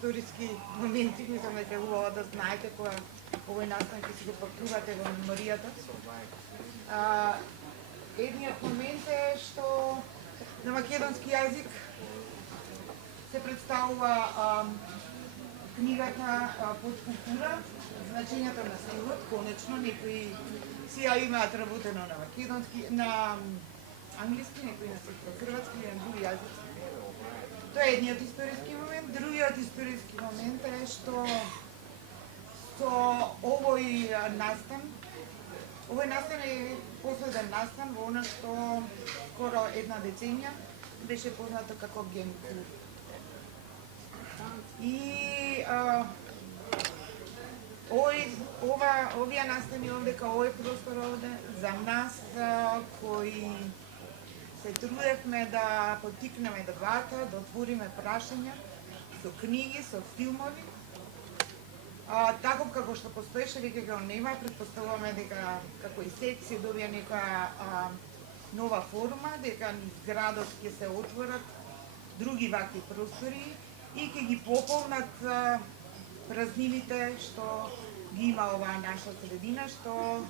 историски моменти, мислам дека е убаво да знаете кога овој настан ќе си го пакувате во меморијата. Едниот момент е што на македонски јазик се представува книгата Подкултура, значењето на стилот, конечно, некои сија имаат работено на македонски, на англиски, некои на хрватски или на други јазици. Тоа е едниот историски момент. Другиот историски момент е што со овој настан е последен настан во она што скоро една деценија беше познато како Генкур. И овие настани овде, као овој простор овде, за нас кои се трудевме да поттикнеме дебата, да отвориме прашања со книги, со филмови. Таков како што постоеше, веќе го нема, предпоставуваме дека како и СЕК се добија некоја нова форма, дека низ градот ќе се отворат други вакви простори и ќе ги пополнат празнините што ги има оваа наша средина, што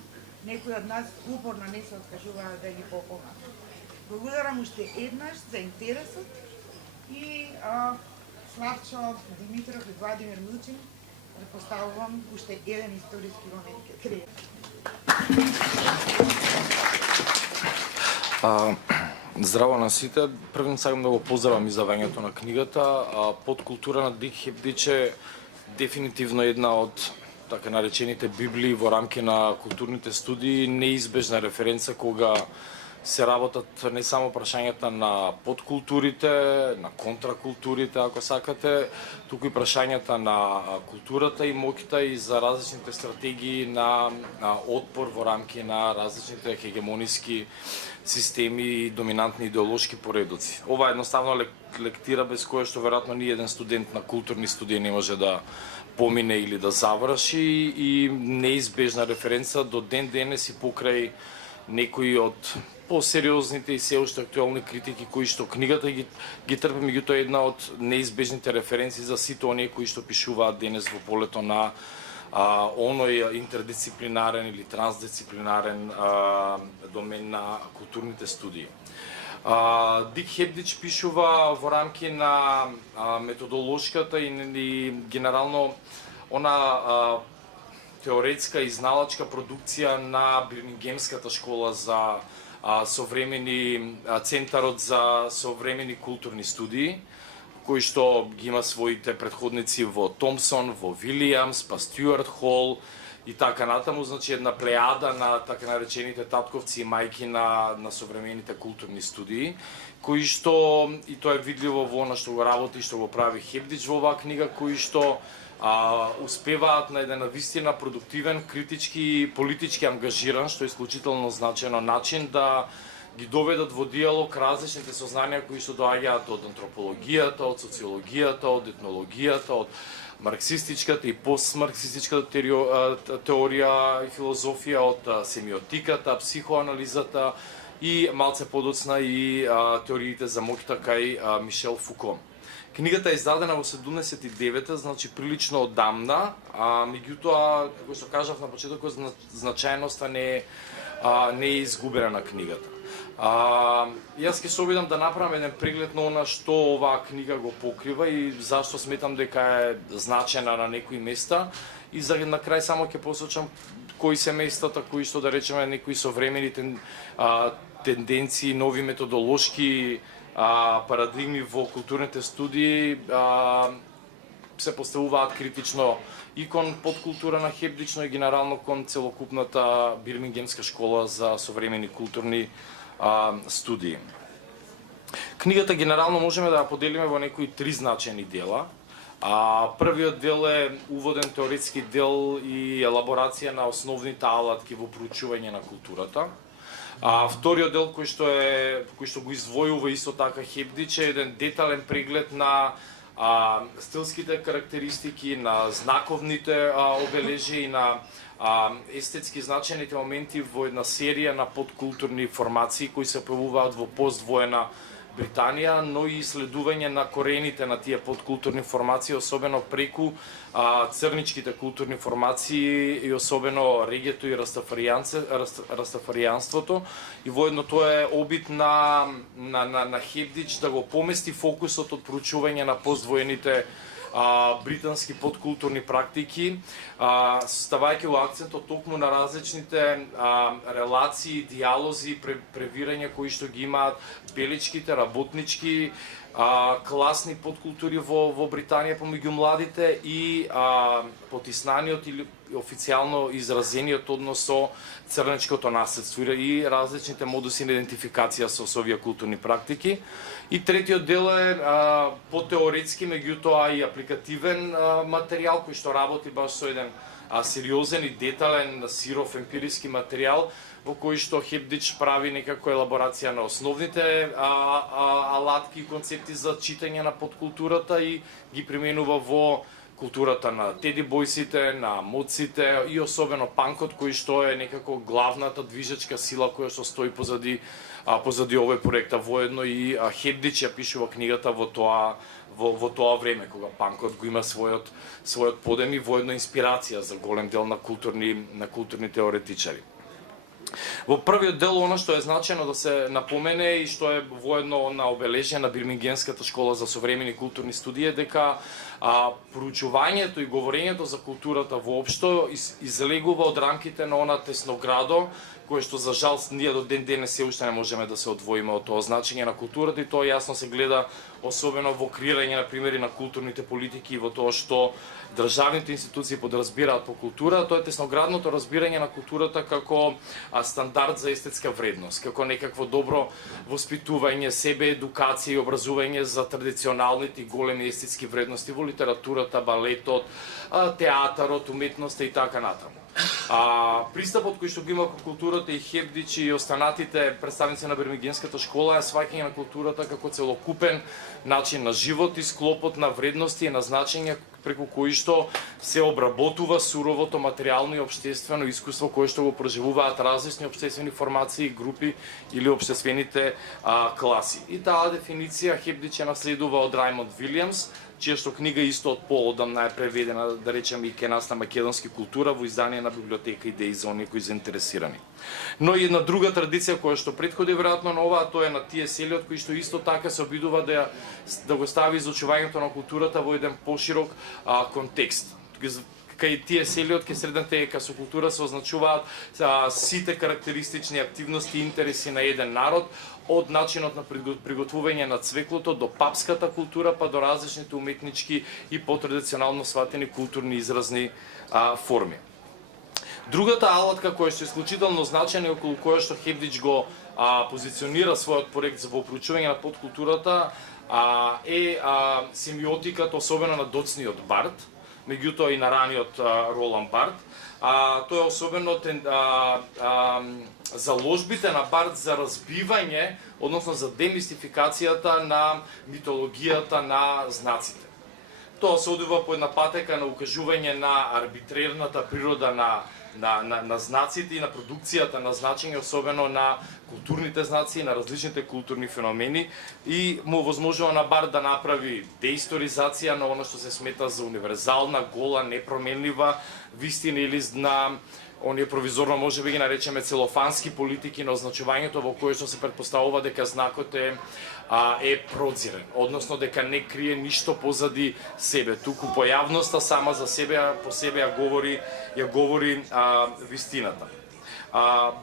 некои од нас упорно не се откажуваат да ги пополнат. Благодарам уште еднаш за интересот и Славчо Димитров и Владимир Милчин, предпоставувам уште еден историски момент ке крие. Здраво на сите. Првен сакам да го поздравам издавањето на книгата. Подкултура на Дик Хебдич е дефинитивно една од така наречените библии во рамки на културните студии, неизбежна референца кога се работат не само прашањата на подкултурите, на контракултурите, ако сакате, туку и прашањата на културата и моќта и за различните стратегии на отпор во рамки на различните хегемониски системи и доминантни идеолошки поредоци. Ова е едноставно лектира без кое што веројатно ни еден студент на културни студии не може да помине или да заврши и неизбежна референца до ден денес и покрај некои од посериозните и се уште актуелни критики кои што книгата ги трпи, меѓутоа една од неизбежните референции за сите оние кои што пишуваат денес во полето на оној интердисциплинарен или трансдисциплинарен домен на културните студии. Дик Хебдич пишува во рамки на методолошката и генерално она теоретска и зналачка продукција на Бирмингемската школа за современи Центарот за современи културни студии, кој што ги има своите предходници во Томсон, во Вилијамс, па Стюарт Хол и така натаму, значи една плејада на така наречените татковци и мајки на современите културни студии, кои што, и тоа е видливо во она што го работи и што го прави Хебдич во оваа книга, кои што успеваат на еден навистина продуктивен, критички и политички ангажиран, што е исклучително значено начин да ги доведат во диалог различните сознанија кои што доаѓаат од антропологијата, од социологијата, од етнологијата, од марксистичката и постмарксистичката теорија и филозофија, од семиотиката, психоанализата и малце подоцна и теориите за моќта кај Мишел Фуко. Книгата е издадена во 79-та, значи прилично одамна, меѓутоа, како што кажав на почетокот, значајноста не е изгубена на книгата. Јас ќе се обидам да направам еден преглед на она што оваа книга го покрива и зашто сметам дека е значена на некои места и за на крај само ќе посочам кои се местата кои што да речеме некои современи тенденции, нови методолошки парадигми во културните студии се поставуваат критично и кон подкултура на Хебдич, но и генерално кон целокупната Бирмингемска школа за современи културни студии. Книгата генерално можеме да ја поделиме во некои три значајни дела. Првиот дел е уводен теоретски дел и елаборација на основните алатки во проучување на културата. Вториот дел кој што го издвојува исто така Хебдич е еден детален преглед на стилските карактеристики, на знаковните обележи и на естетски значајните моменти во една серија на подкултурни формации кои се појавуваат во поствоена Британија, но и исследување на корените на тие подкултурни формации, особено преку црничките културни формации и особено регето и растафаријанството. И воедно тоа е обид на Хепдич да го помести фокусот од проучување на поствоените британски подкултурни практики, ставајќи во акцентот токму на различните релации, диалози, превирања кои што ги имаат беличките, работнички, класни подкултури во Британија помеѓу младите и потиснаниот или официјално изразениот однос со црнечкото наследство и различните модуси на идентификација со овие културни практики. И третиот дел е потеоретски, меѓутоа и апликативен материјал кој што работи баш со еден сериозен и детален, сиров емпириски материјал во кој што Хепдич прави некако елаборација на основните алатки и концепти за читање на подкултурата и ги применува во културата на теди бојсите, на моците и особено панкот кој што е некако главната движечка сила која што стои позади овој проект. Воедно и Хепдич ја пишува книгата во тоа време кога панкот го има својот подем и воедно инспирација за голем дел на културни теоретичари. Во првиот дел она што е значено да се напомене и што е воедно на обележје на Бирмингемската школа за современи културни студии е дека проучувањето и говорењето за културата воопшто излегува од рамките на она тесноградо кое што за жал ние до ден денес се уште не можеме да се одвоиме од тоа значење на културата и тоа јасно се гледа особено во креирање на примери на културните политики и во тоа што државните институции подразбираат по култура, тоа е тесноградното разбирање на културата како стандард за естетска вредност, како некакво добро воспитување, себе едукација и образување за традиционалните и големи естетски вредности во литературата, балетот, театарот, уметноста и така натаму. Пристапот кој што го има кон културата и Хепдич и останатите представници на Бирмингемската школа е сваќање на културата како целокупен начин на живот и склопот на вредности и на значења преку кои што се обработува суровото материјално и општествено искуство кое што го проживуваат различни општествени формации, групи или општествените класи. И таа дефиниција Хепдич ја наследува од Рајмонд Вилијамс, чија што книга исто од поодамна е преведена, да речеме, и кај нас на македонски култура во издание на библиотека Идеи за оние кои заинтересирани. Но и една друга традиција која што претходи веројатно на оваа, тоа е на Т.С. Елиот, кој што исто така се обидува да го стави изучувањето на културата во еден поширок контекст. Кај Т.С. Елиот ке средната дека со култура се означуваат сите карактеристични активности и интереси на еден народ, од начинот на приготвување на цвеклото до папската култура, па до различните уметнички и потрадиционално сватени културни изразни форми. Другата алатка која што е исклучително значена и околу која што Хепдич го позиционира својот проект за проучување на подкултурата е семиотиката, особено на доцниот Барт, меѓутоа и на раниот Ролан Барт. Тоа е особено заложбите на Барт за разбивање, односно за демистификацијата на митологијата на знаците. Тоа се одува по една патека на укажување на арбитрерната природа на знаците и на продукцијата на значење, особено на културните знаци, на различните културни феномени и му возможува на Барт да направи деисторизација на оно што се смета за универзална, гола, непроменлива вистина или на оние провизорно може би ги наречеме целофански политики на означувањето во кое што се претпоставува дека знакот е продзирен, односно дека не крие ништо позади себе. Туку појавноста сама за себе по себе ја говори вистината.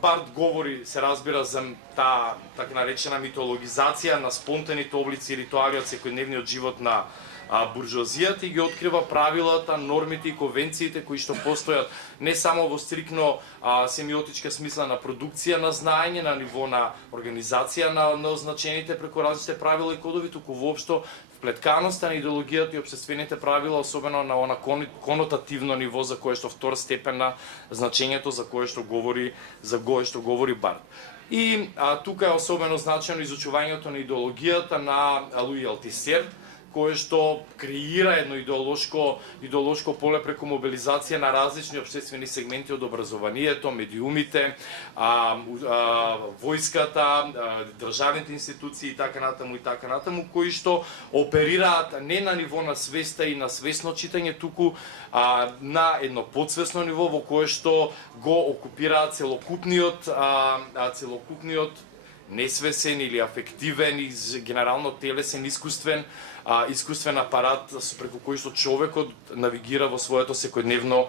Барт говори, се разбира, за таа така наречена митологизација на спонтаните облици и ритуали од секојдневниот живот на буржуазијата и ги открива правилата, нормите и конвенциите кои што постојат не само во стрикно семиотичка смисла на продукција на знаење, на ниво на организација на означените преку различните правила и кодови, туку воопшто вплетканоста на идеологијата и општествените правила, особено на она конотативно ниво за кое што втор степен на значењето за кое што говори Барт. И тука е особено значено изучувањето на идеологијата на Луи Алтисер, кое што креира едно идеолошко поле преку мобилизација на различни општествени сегменти од образованието, медиумите, војската, државните институции и така натаму, кои што оперираат не на ниво на свеста и на свесно читање, туку на едно подсвесно ниво во кое што го окупираат целокупниот несвесен или афективен и генерално телесен искуствен апарат преку кој што човекот навигира во своето секојдневно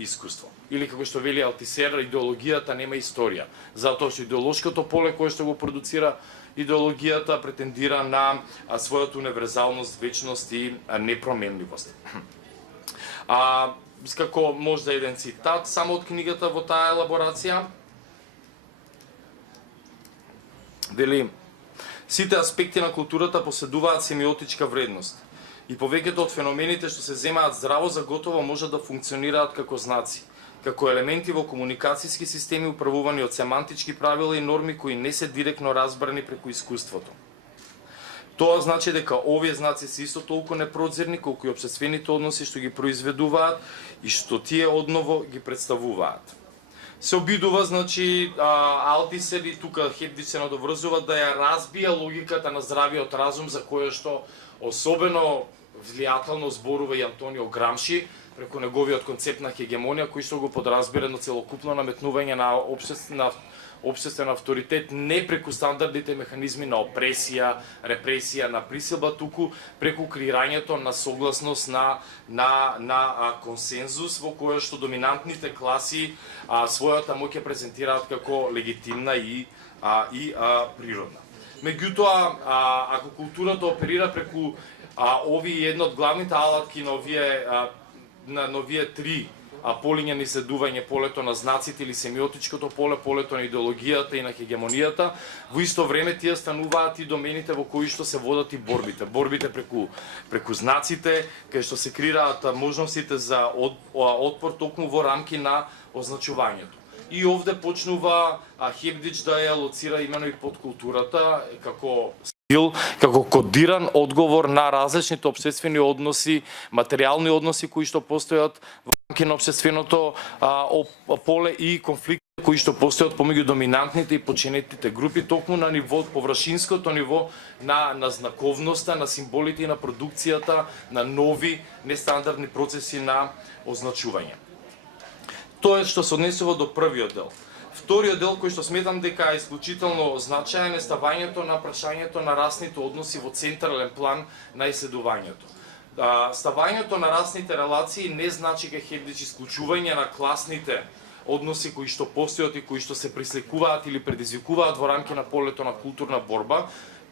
искуство. Или како што вели Алтисер, идеологијата нема историја, затоа што идеолошкото поле кое што го продуцира идеологијата претендира на својата универзалност, вечност и непроменливост. Како можда еден цитат само од книгата во таа елаборација. Вели, сите аспекти на културата поседуваат семиотичка вредност и повеќето од феномените што се земаат здраво за готово можат да функционираат како знаци, како елементи во комуникацијски системи управувани од семантички правила и норми кои не се директно разбрани преку искуството. Тоа значи дека овие знаци се исто толку непрозирни колку и општествените односи што ги произведуваат и што тие одново ги представуваат. Се обидува, значи, Алтисер и тука Хепдич се надоврзува да ја разбија логиката на здравиот разум за која што особено влијателно зборува и Антонио Грамши преку неговиот концепт на хегемонија, кој што го подразбира на целокупно наметнување на општествен авторитет не преку стандардните механизми на опресија, репресија, на присилба, туку преку креирањето на согласност на консензус во која што доминантните класи својата моќ ја презентираат како легитимна и природна. Меѓутоа, ако културата оперира преку овие едно од главните алатки на овие три полиња на исследување, полето на знаците или семиотичкото поле, полето на идеологијата и на хегемонијата, во исто време тие стануваат и домените во кои што се водат и борбите. Борбите преку знаците, кај што се креираат можностите за отпор токму во рамки на означувањето. И овде почнува Хепдич да ја лоцира имено и подкултурата како како кодиран одговор на различните општествени односи, материјални односи кои што постојат во рамки на општественото поле и конфликти кои што постојат помеѓу доминантните и подчинетите групи, токму на ниво, површинското ниво на знаковноста, на символите и на продукцијата на нови нестандардни процеси на означување. Тоа е што се однесува до првиот дел. Вториот дел кој што сметам дека е исклучително значаен е ставањето на прашањето на расните односи во централен план на исследувањето. Ставањето на расните релации не значи ке Хепдич исклучување на класните односи кои што постојат и кои што се присликуваат или предизвикуваат во рамки на полето на културна борба.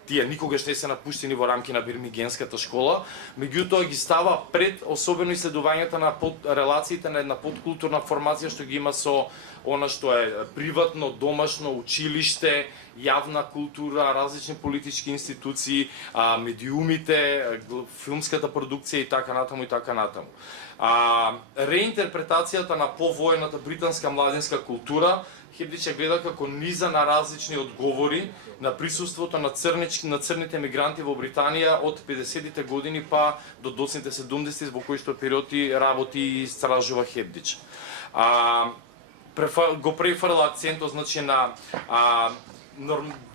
Тие никогаш не се напуштени во рамки на Бирмингенската школа, меѓутоа ги става пред особено исследувањата на релациите на една подкултурна формација што ги има со она што е приватно, домашно, училиште, јавна култура, различни политички институции, медиумите, филмската продукција и така натаму. Реинтерпретацијата на повоената британска младинска култура Хепдич ја гледа како низа на различни одговори на присуството на црните мигранти во Британија од 50-тите години па до доцните 70-ти, во кои што периоди работи и истражува Хепдич. Го префрла акцентот, значи, на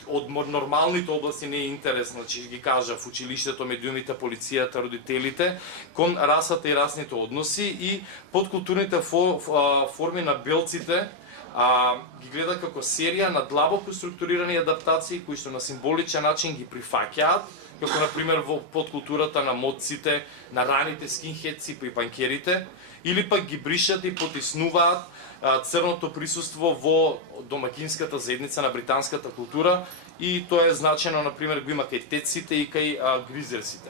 од нормалните области не е интерес, значи ги кажа в училиштето, медиумите, полицијата, родителите, кон расата и расните односи и подкултурните форми на белците ги гледа како серија на длабоко структурирани адаптации кои што на символичен начин ги прифаќаат, како например во подкултурата на модците, на раните скинхедци и панкерите, или пак ги бришат и потиснуваат црното присуство во домакинската заедница на британската култура и тоа е значено, например, го има кај теците и кај гризерсите.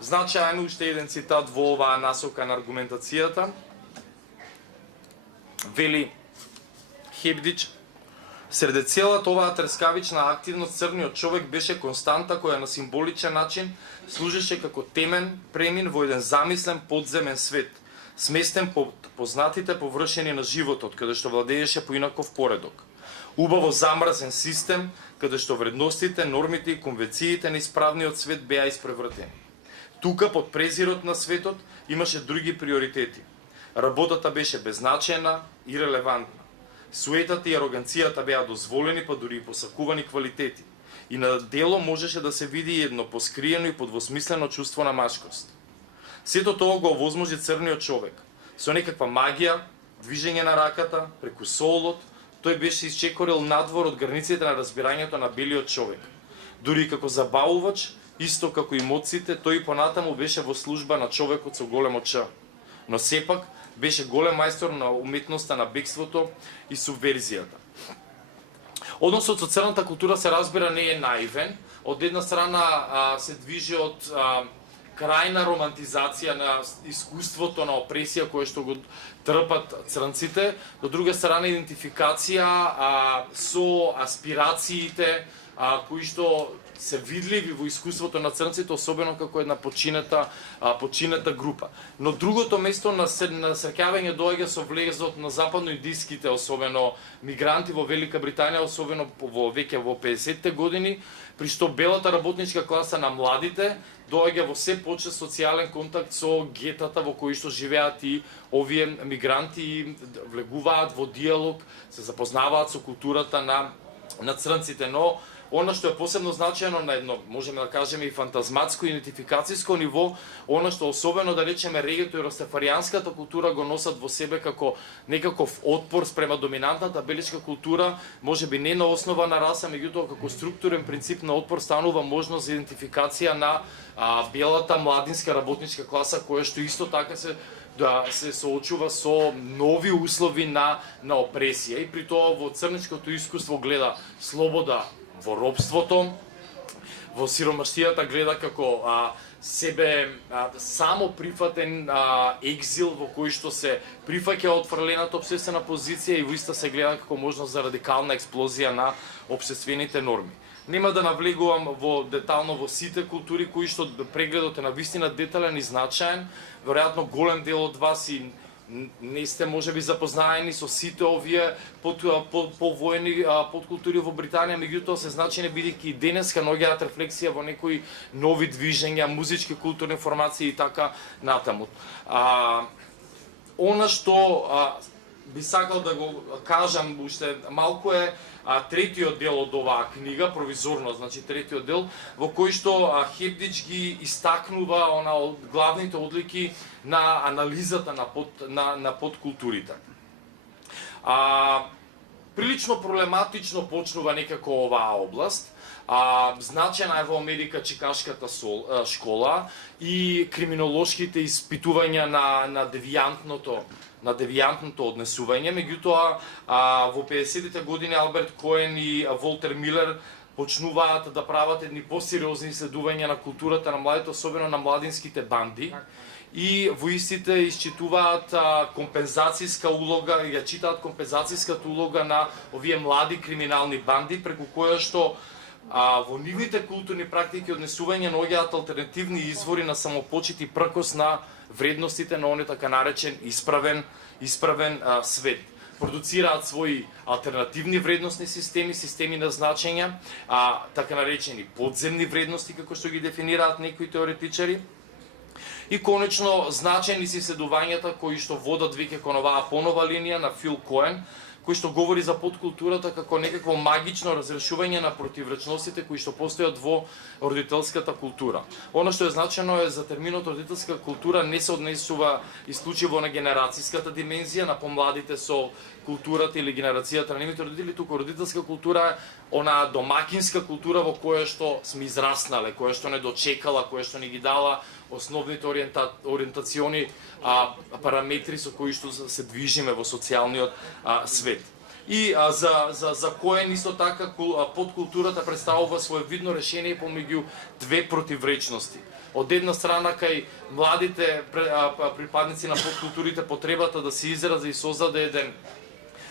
Значаен уште еден цитат во оваа насока на аргументацијата. Вели Хепдич: среде целата оваа трескавична активност црниот човек беше константа која на символичен начин служеше како темен премин во еден замислен подземен свет, сместен по познатите површини на животот, каде што владееше поинаков поредок. Убаво замрзен систем, каде што вредностите, нормите и конвенциите на исправниот свет беа испревртени. Тука, под презирот на светот, имаше други приоритети. Работата беше беззначена и релевантна. Суетата и ароганцијата беа дозволени, па дури и посакувани квалитети. И на дело можеше да се види едно поскриено и подвосмислено чувство на машкост. Сето тоа го овозможи црниот човек. Со некаква магија, движење на раката, преку солот, тој беше исчекорил надвор од границите на разбирањето на белиот човек. Дури како забавувач, исто како и моците, тој и понатаму беше во служба на човекот со големо Ч. Но сепак беше голем мајстор на уметноста на бегството и субверзијата. Односот со црната култура се разбира не е наивен. Од една страна се движи од крајна романтизација на искуството на опресија кое што го трпат црнците, до друга страна идентификација со аспирациите кои што се видливи во искуството на црнците, особено како една почината група. Но другото место на среќавање доаѓа со влезот на западноиндиските, особено мигранти во Велика Британија, особено веќе во 50-те години, при што белата работничка класа на младите доаѓа во се почест социјален контакт со гетата во кои што живеат и овие мигранти и влегуваат во диалог, се запознаваат со културата на црнците, но она што е посебно значајно на едно, можеме да кажеме и фантазматско идентификацијско ниво, она што особено да речеме регето и растафаријанската култура го носат во себе како некаков отпор спрема доминантната беличка култура, можеби не на основа на раса, меѓутоа како структурен принцип на отпор станува можност за идентификација на белата младинска работничка класа која што исто така се соочува со нови услови на опресија и при тоа во црничкото искуство гледа слобода во робството, во сиромаштијата гледа како себе само прифатен екзил во кој што се прифаќа отфрлената општествена позиција и во иста се гледа како можност за радикална експлозија на општествените норми. Нема да навлегувам детално во сите култури кои што прегледот е навистина детален и значаен, веројатно голем дел од вас и не сте можеби запознаени со сите овие повоени подкултури во Британија, меѓутоа се значени бидејќи и денеска наоѓаат рефлексија во некои нови движења, музички, културни формации и така натаму. Она што би сакал да го кажам уште малку е третиот дел од оваа книга, провизорно, значи третиот дел, во кој што Хепдич ги истакнува од главните одлики на анализата на подкултурите. Прилично проблематично почнува некако оваа област. Значена е во Америка Чикашката школа и криминолошките испитувања на девијантното однесување, меѓутоа во 50-тите години Алберт Коен и Волтер Милер почнуваат да прават едни посериозни исследувања на културата на младите, особено на младинските банди, и во истите исчитуваат компензацијска улога, ја читаат компензацијската улога на овие млади криминални банди, преку која што во нивните културни практики однесување наоѓаат алтернативни извори на самопочит и пркос на вредностите на оне така наречен исправен свет. Продуцираат своји алтернативни вредносни системи на значења, така наречени подземни вредности, како што ги дефинираат некои теоретичари. И конечно, значени се исследувањата кои што водат веќе кон оваа понова линија на Фил Коен, кој што говори за подкултурата како некакво магично разрешување на противречностите кои што постојат во родителската култура. Она што е значено е за терминот родителска култура не се однесува исклучиво на генерацијската димензија, на помладите со културата или генерацијата на нивните родители, туку родителска култура е онаа домакинска култура во која што сме израснале, која што не дочекала, која што ни ги дала основните ориентациони параметри со кои што се движиме во социјалниот свет. И за Коен исто така подкултурата представува своевидно решение помеѓу две противречности. Од една страна кај младите припадници на подкултурите потребата да се изрази и создаде еден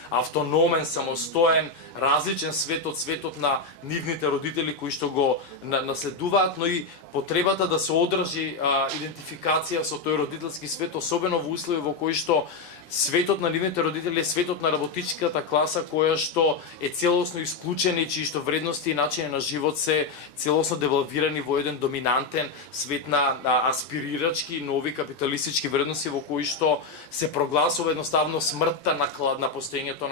автономен, самостоен, различен свет од светот на нивните родители кои што го наследуваат, но и потребата да се одржи идентификација со тој родителски свет, особено во услови во кои што светот на нивните родители е светот на работничката класа која што е целосно исклучена и чии што вредности и начини на живот се целосно девалвирани во еден доминантен свет на аспирирачки нови капиталистички вредности во кои што се прогласува едноставно смртта на постоењето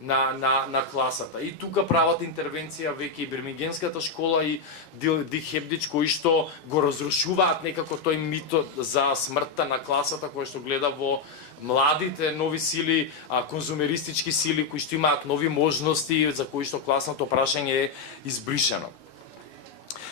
на класата. И тука прават интервенција веќе и Бирмингенската школа и Дик Хебдич кои што го разрушуваат некако тој митот за смртта на класата кој што гледа во младите нови сили, конзумеристички сили кои што имаат нови можности за кои што класното прашање е избришено.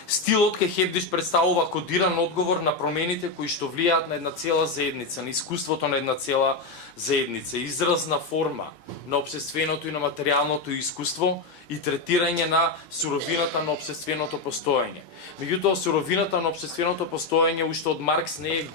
Стилот кај Хебдич представува кодиран одговор на промените кои што влијаат на една цела заедница, на искуството на една цела заедница, изразна форма на општественото и на материјалното искуство и третирање на суровината на општественото постоење. Меѓутоа, суровината на општественото постоење уште од Маркс не е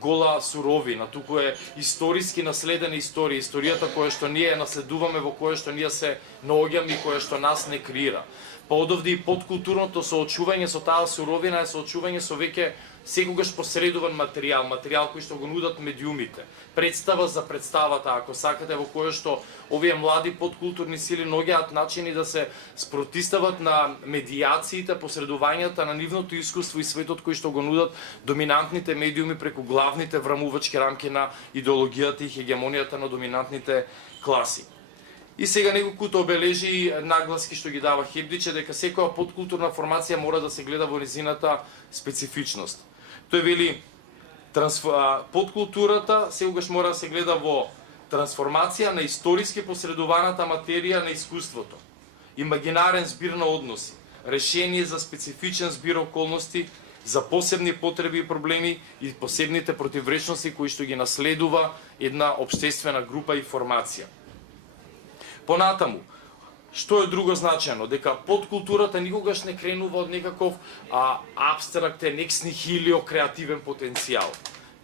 гола суровина, туку е историски наследена историја, историјата која што ние наследуваме, во која што ние се наоѓаме и која што нас не креира. Па одовде и подкултурното соочување со таа суровина е соочување со веќе секогаш посредуван материјал кој што го нудат медиумите. Представа за представата, ако сакате, во која што овие млади подкултурни сили наоѓаат начини да се спротистават на медијациите, посредувањата на нивното искуство и светот кој што го нудат доминантните медиуми преку главните врамувачки рамки на идеологијата и хегемонијата на доминантните класи. И сега неколку обележи нагласки што ги дава Хебдич дека секоја подкултурна формација мора да се гледа во незината специфичност. Тој вели подкултурата секогаш мора да се гледа во трансформација на историски посредуваната материја на искуството, имагинарен збир на односи, решение за специфичен збир околности, за посебни потреби и проблеми и посебните противречности кои што ги наследува една општествена група и формација. Понатаму, што е друго значено? Дека подкултурата никогаш не кренува од некаков абстрактен, екс нихилио креативен потенцијал.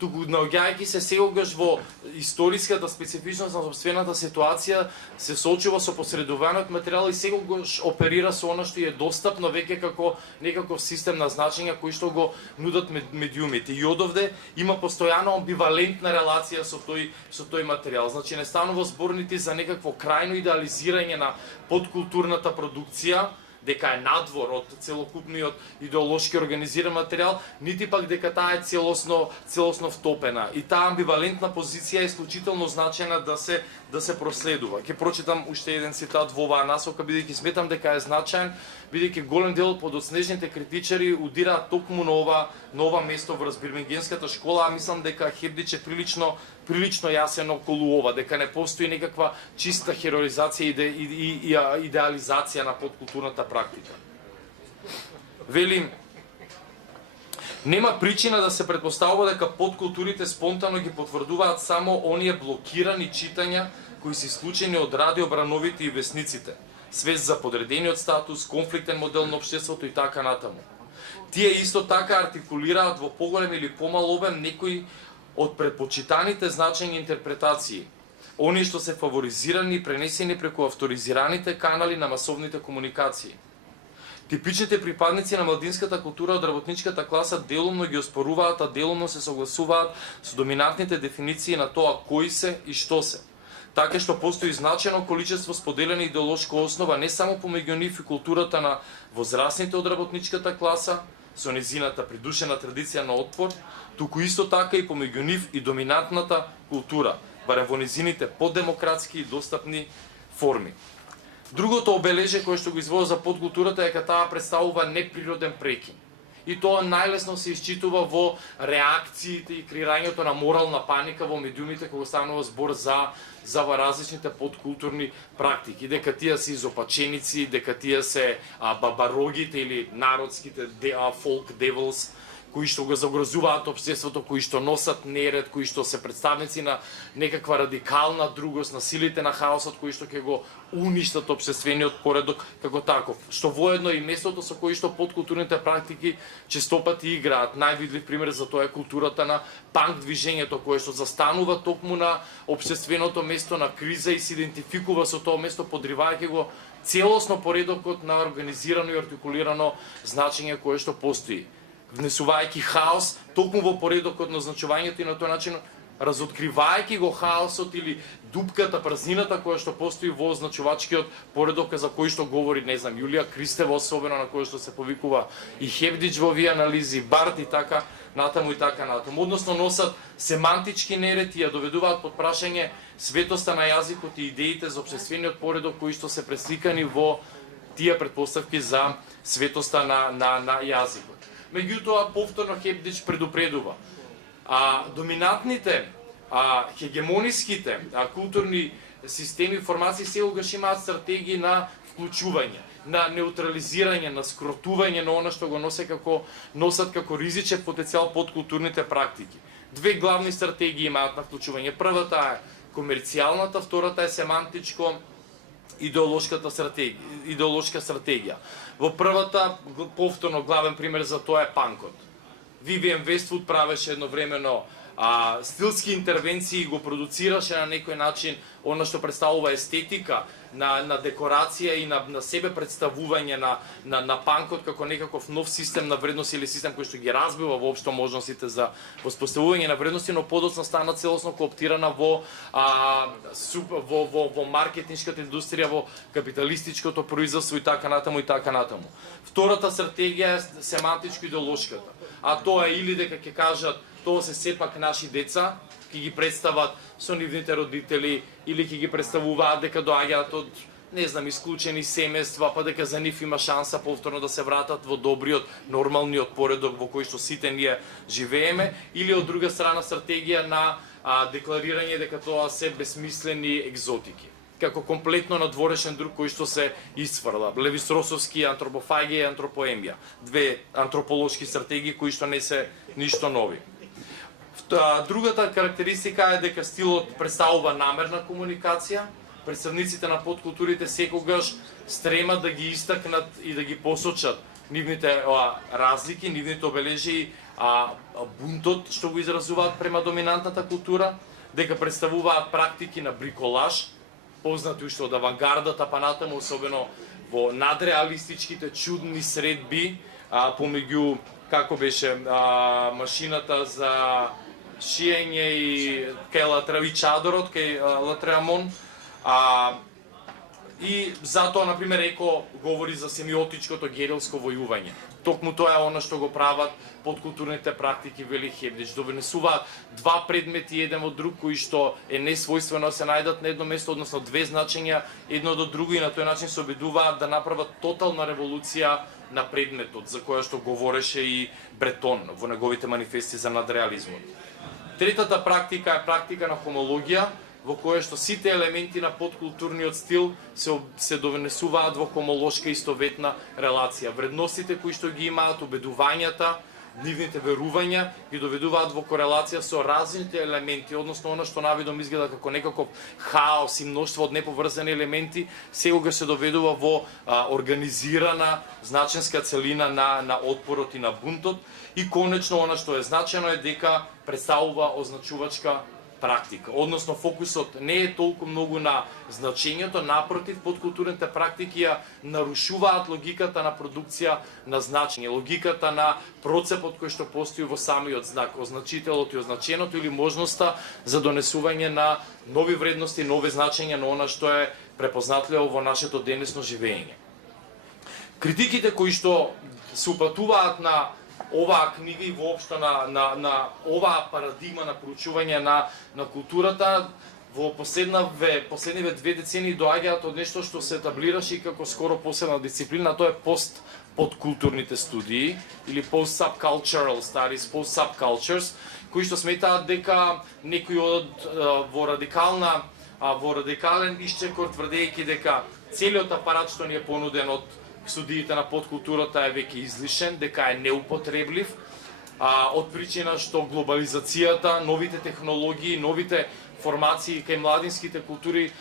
Туку наоѓајќи се секогаш во историската специфичност на сопствената ситуација, се соочува со посредуваниот материјал и секогаш оперира со она што е достапно веќе како некаков систем на значења кои што го нудат медиумите. И одовде има постојано амбивалентна релација со тој материјал. Значи не станува збор нити за некакво крајно идеализирање на подкултурната продукција, дека е надвор од целокупниот идеолошки организиран материјал, нити пак дека таа е целосно втопена. И таа амбивалентна позиција е исклучително значена да се проследува. Ќе прочитам уште еден цитат во оваа насока, бидејќи сметам дека е значаен, бидејќи голем дел од подоцнежните критичари удираат токму на ова место врз Бирмингенската школа, а мислам дека Хебдич е прилично јасен околу ова, дека не постои некаква чиста хероизација и идеализација на подкултурната практика. Велим, нема причина да се претпоставува дека подкултурите спонтано ги потврдуваат само оние блокирани читања кои се исклучени од радиобрановите и весниците, свест за подредениот статус, конфликтен модел на општеството и така натаму. Тие исто така артикулираат во поголем или помал обем некои од предпочитаните значења интерпретации, оние што се фаворизирани и пренесени преку авторизираните канали на масовните комуникации. Типичните припадници на младинската култура од работничката класа делумно ги оспоруваат, а делумно се согласуваат со доминантните дефиниции на тоа кои се и што се. Така што постои значено количество споделена идеолошка основа не само помеѓу нив и културата на возрастните од работничката класа, со незината придушена традиција на отпор, туку исто така и помеѓу нив и доминантната култура, барем во незините поддемократски и достапни форми. Другото обележие кое што го изводи за подкултурата е дека таа представува неприроден прекин. И тоа најлесно се исчитува во реакциите и креирањето на морална паника во медиумите кога станува збор за различните подкултурни практики, дека тие се изопаченици, дека тие се бабарогите или народските folk devils кои што го загрозуваат општеството, кои што носат неред, кои што се представници на некаква радикална другост, на силите на хаосот, кои што ќе го уништат општествениот поредок како таков. Што воедно и местото со кои што поткултурните практики честопати играат. Највидлив пример за тоа е културата на панк движењето, кое што застанува токму на општественото место на криза и се идентификува со тоа место, подривајќи го целосно поредокот на организирано и артикулирано значење кое што постои, внесувајќи хаос токму во поредокот на означувањето и на тој начин разоткривајќи го хаосот или дупката, празнината која што постои во означувачкиот поредок за кој што говори, не знам, Јулија Кристева особено, на кој што се повикува и Хевдич во овие анализи, Барт и така натаму и така натаму. Односно носат семантички неред и ја доведуваат под прашање светоста на јазикот и идеите за општествениот поредок кои што се пресликани во тие претпоставки за светоста на јазикот. Меѓутоа, повторно Хевдич предупредува. Доминантните, хегемониските културни системи и формации секогаш имаат стратегии на вклучување, на неутрализирање, на скротување на она што го носат како ризичен потенцијал под културните практики. Две главни стратегии имаат на вклучување. Првата е комерцијалната, втората е семантичко идеолошка стратегија. Во првата, повторно главен пример за тоа е панкот. Вивиен Вествуд правеше едновремено стилски интервенции и го продуцираше на некој начин она што представува естетика на декорација и на себе представување на панкот како некаков нов систем на вредности или систем кој што ги разбива воопшто можностите за воспоставување на вредности, но подоцна стана целосно кооптирана во маркетиншката индустрија, во капиталистичкото производство и така натаму и така натаму. Втората стратегија е семантичко-идеолошката, тоа е или дека ќе кажат тоа се сепак наши деца, ќе ги представат со нивните родители или ќе ги представуваат дека доаѓаат од, не знам, исклучени семејства, па дека за нив има шанса повторно да се вратат во добриот, нормалниот поредок во кој што сите ние живееме, или од друга страна стратегија на декларирање дека тоа се бесмислени екзотики, како комплетно надворешен друг кој што се исфрла. Левис-Росовски антропофагија и антропоемија, две антрополошки стратегии кои што не се ништо нови. Другата карактеристика е дека стилот представува намерна комуникација. Представниците на поткултурите секогаш стремат да ги истакнат и да ги посочат нивните разлики, нивните обележи, бунтот што го изразуваат према доминантната култура, дека представуваат практики на бриколаж, познати уште од авангардата па натаму, особено во надреалистичките чудни средби помеѓу, како беше, машината за шиење и кај чадорот, кај Латреамон. И затоа, например, Еко говори за семиотичкото герилско војување. Токму тоа е она што го прават подкултурните практики, вели Хевдич. Довнесуваат два предмети еден од друг, кои што е несвојствено да се најдат на едно место, односно две значења едно до друго, и на тој начин се обидуваат да направат тотална револуција на предметот, за која што говореше и Бретон во неговите манифести за надреализмот. Третата практика е практика на хомологија, во која што сите елементи на поткултурниот стил се довнесуваат во хомолошка истоветна релација. Вредностите кои што ги имаат, убедувањата, нивните верувања ги доведуваат во корелација со различните елементи, односно она што навидом изгледа како некаков хаос и мноштво од неповрзани елементи, секогаш се доведува во организирана значенска целина на отпорот и на бунтот. И конечно, она што е значено е дека представува означувачка практика. Односно, фокусот не е толку многу на значењето, напротив, поткултурните практики ја нарушуваат логиката на продукција на значење, логиката на процепот кој што постои во самиот знак, означителот и означеното, или можноста за донесување на нови вредности, нови значења на она што е препознатливо во нашето денесно живење. Критиките кои што се упатуваат на оваа книга и воопшто на оваа парадигма на проучување на културата во последниве 2 децении доаѓаат од нешто што се етаблираше и како скоро посебна дисциплина, тоа е посткултурните студии или post-subcultural studies, post-subcultures, кои што сметаат дека некои во радикален исчекор, тврдејќи дека целиот апарат што ни е понуден од студиите на поткултурата е веќе излишен, дека е неупотреблив, од причина што глобализацијата, новите технологии, новите формации кај младинските култури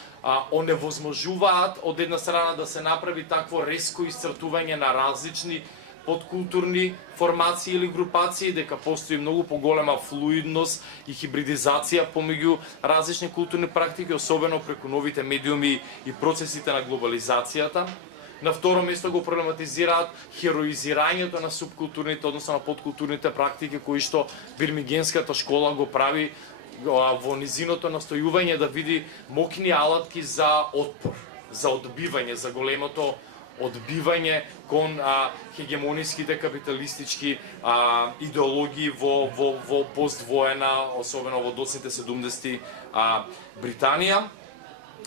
оневозможуваат од една страна да се направи такво резко исцртување на различни подкултурни формации или групации, дека постои многу поголема флуидност и хибридизација помеѓу различни културни практики, особено преку новите медиуми и процесите на глобализацијата. На второ место го проблематизираат хероизирањето на субкултурните, односно на подкултурните практики, кои што Бирмингенската школа го прави во низиното настојување да види моќни алатки за отпор, за одбивање, за големото одбивање кон хегемониските капиталистички идеологии во поствоена, особено во доцните 70-ти Британија.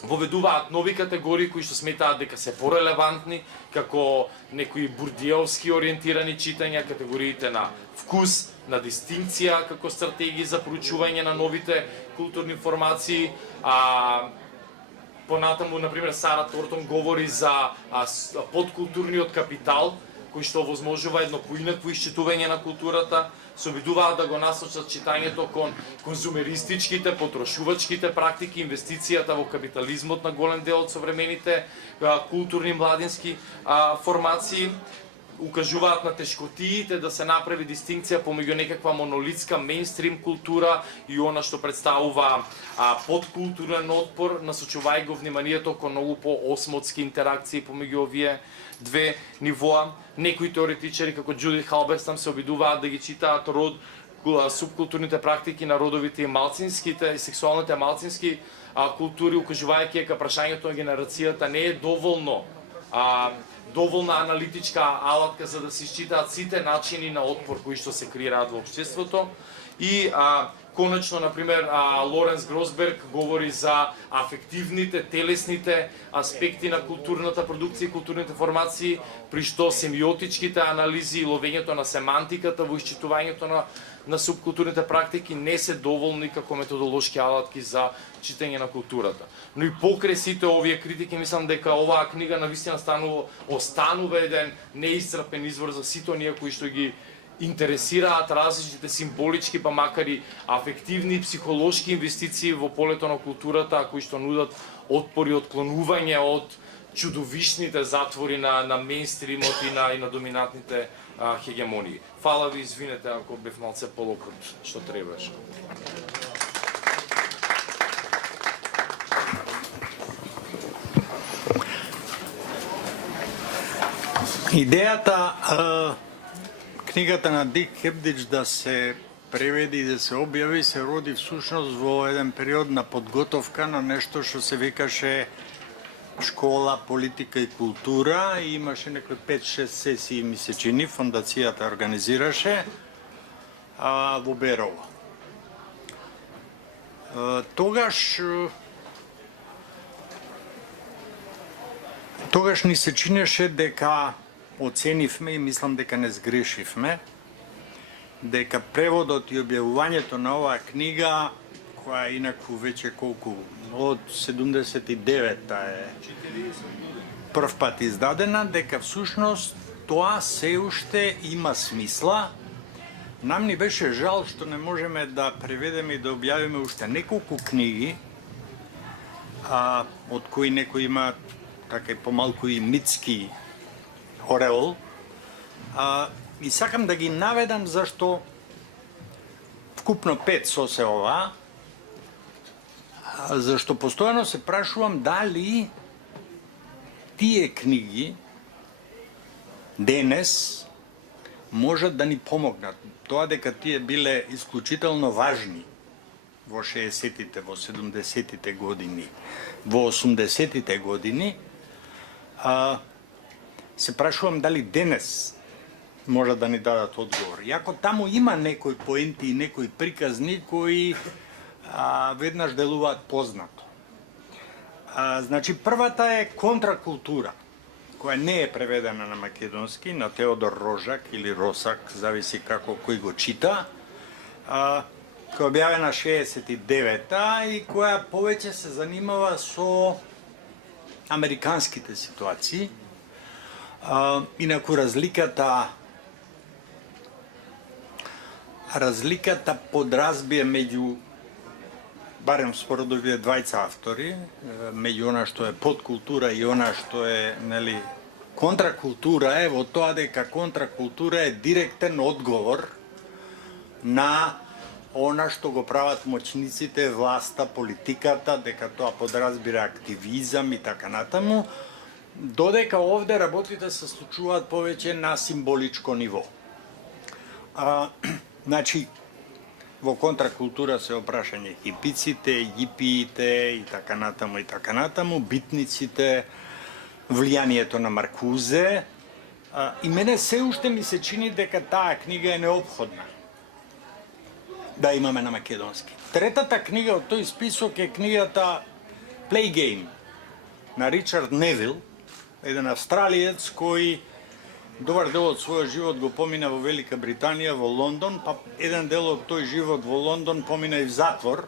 Воведуваат нови категории кои што сметаат дека се порелевантни, како некои бурдиевски ориентирани читања, категориите на вкус, на дистинкција како стратегии за проучување на новите културни формации. Понатаму, например, Сара Тортон говори за подкултурниот капитал, кој што овозможува едно поинакво исчитување на културата, се обидуваат да го насочат читањето кон конзумеристичките, потрошувачките практики, инвестицијата во капитализмот на голем дел од современите културни младински формации, укажуваат на тешкотиите да се направи дистинкција помеѓу некаква монолитска мејнстрим култура и она што представува подкултурен отпор, насочувај го вниманието кон многу по-осмотски интеракции помеѓу овие две нивоа. Некои теоретичари како Џудит Халберстам се обидуваат да ги читаат субкултурните практики на родовите и малцинските и сексуалните малцински култури, укажувајќи дека прашањето на генерацијата не е доволна аналитичка алатка за да се исчитаат сите начини на отпор кои што се креираат во општеството. И конечно, например, Лоренс Гросберг говори за афективните, телесните аспекти на културната продукција и културните формации, при што семиотичките анализи и ловењето на семантиката во исчитувањето на субкултурните практики не се доволни како методолошки алатки за читање на културата. Но и покрај сите овие критики, мислам дека оваа книга навистина останува еден неисцрпен извор за сите оние кои што ги интересираат различните символички, па макар и афективни психолошки инвестиции во полето на културата, кои што нудат отпори, отклонување од чудовишните затвори на мејнстримот и на доминантните хегемонии. Фала ви, извинете ако бев малце полок од што требаше. Идејата книгата на Дик Хебдич да се преведи и да се објави се роди всушност во еден период на подготовка на нешто што се викаше школа, политика и култура и имаше некои 5-6 сесии, ми се чини, фондацијата организираше во Берово. Тогаш ни се чинеше дека оценивме и мислам дека не сгрешивме, дека преводот и објавувањето на оваа книга, која инаку веќе колку од 79-та е прв пат издадена, дека всушност тоа се уште има смисла. Нам ни беше жал што не можеме да преведеме и да објавиме уште неколку книги, од кои некои има така и помалку и митски ореол. И сакам да ги наведам зашто вкупно 5 со се ова, зашто постојано се прашувам дали тие книги денес можат да ни помогнат. Тоа дека тие биле исклучително важни во 60-тите, во 70-тите години, во 80-тите години, се прашувам дали денес може да ни дадат одговор. Иако таму има некои поенти и некои приказни кои веднаш делуваат познато. Значи, првата е контракултура, која не е преведена на македонски, на Теодор Рожак или Росак, зависи како кој го чита, која објавена 69-та и која повеќе се занимава со американските ситуации. Инаку разликата разликата подразбие меѓу, барем според овие двајца автори, меѓу она што е подкултура и она што е, нели, контракултура е во тоа дека контракултура е директен одговор на она што го прават моćниците, власта, политиката, дека тоа подразбира активизам и така натаму, додека овде работите се случуваат повеќе на символичко ниво. Значи, во контракултура се опрашање хипиците, јипиите и така натаму, битниците, влијанието на Маркузе. И мене се уште ми се чини дека таа книга е неопходна да имаме на македонски. Третата книга од тој список е книгата Play Game на Ричард Невил, еден австралиец кој добар дел од својот живот го помина во Велика Британија, во Лондон, па еден дел од тој живот во Лондон помина и в затвор,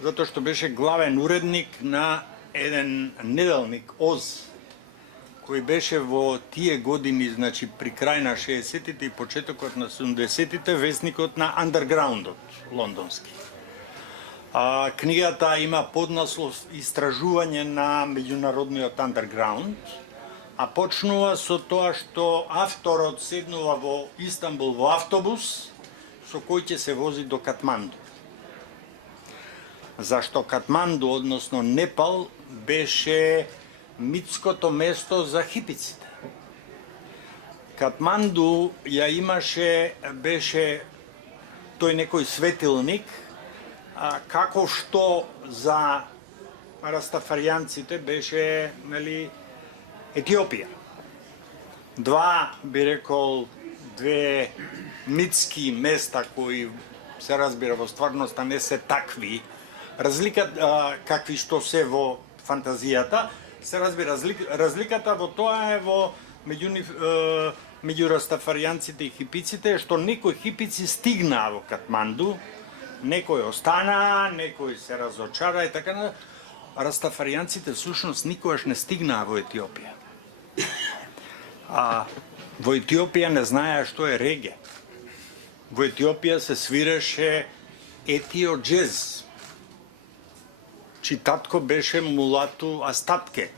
затоа што беше главен уредник на еден неделник Оз, кој беше во тие години, значи при крај на 60-тите и почетокот на 70-тите, весникот на андерграундот лондонски. Книгата има поднаслов Истражување на меѓународниот андерграунд, а почнува со тоа што авторот седнува во Истанбул во автобус со кој ќе се вози до Катманду. Зашто Катманду, односно Непал, беше митското место за хипиците. Катманду ја имаше, беше тој некој светилник, како што за растафаријанците беше, нели, Етиопија. Би рекол, две митски места кои се разбира во стварноста не се такви, какви што се во фантазијата, се разбира, разликата во тоа е во меѓу растафаријанците и хипиците, што некои хипици стигнаа во Катманду, некои останаа, некои се разочара и така на. Растафаријанците всушност никогаш не стигнаа во Етиопија. Во Етиопија не знаеа што е реге. Во Етиопија се свираше етио джез. Чи татко беше Мулату Астапке.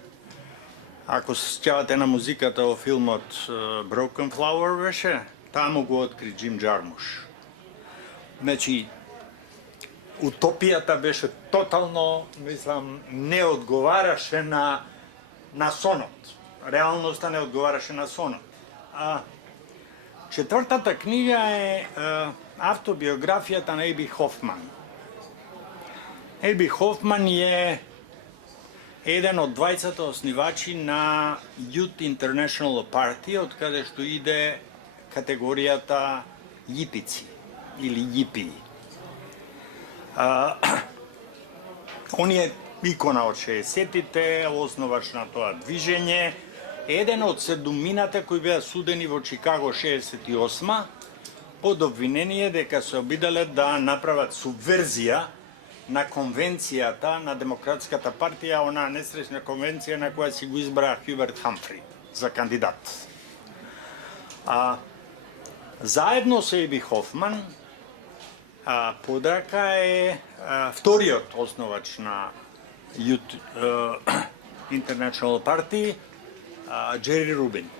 Ако се сеќавате на музиката во филмот Broken Flower беше, таму го откри Джим Джармуш. Значи, утопијата беше тотално, мислам, не одговараше на сонот. Реалноста не одговараше на сонот. Четвртата книга е автобиографијата на Еби Хофман. Еби Хофман е еден од двајцата основачи на Youth International Party, од каде што иде категоријата јипици или јипии. Он е икона од 60-тите, основач на тоа движење, еден од 7 кои беа судени во Чикаго 68 под обвинение дека се обиделе да направат субверзија на конвенцијата на Демократската партија, онаа несреќна конвенција на која си го избра Хјуберт Хамфри за кандидат. Заедно со Еби Хофман, подрака е вториот основач на Youth International Party, Джери Рубин,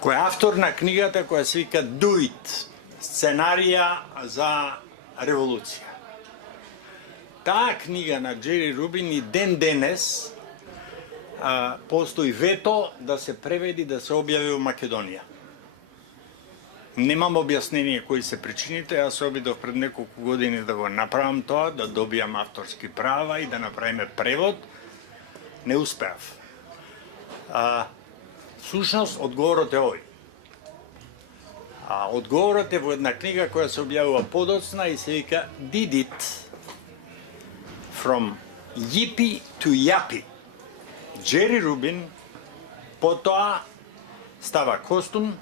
кој е автор на книгата која се вика Do It, сценарија за револуција. Таа книга на Джери Рубин и ден денес постои вето да се преведи, да се објави во Македонија. Немам објаснение кои се причините, јас се обидов пред неколку години да го направам тоа, да добијам авторски права и да направиме превод. Не успеав. Всушност, одговорот е овој. Одговорот е во една книга која се објавува подоцна и се вика Did It From Yippie to Yappie. Джери Рубин потоа става костум,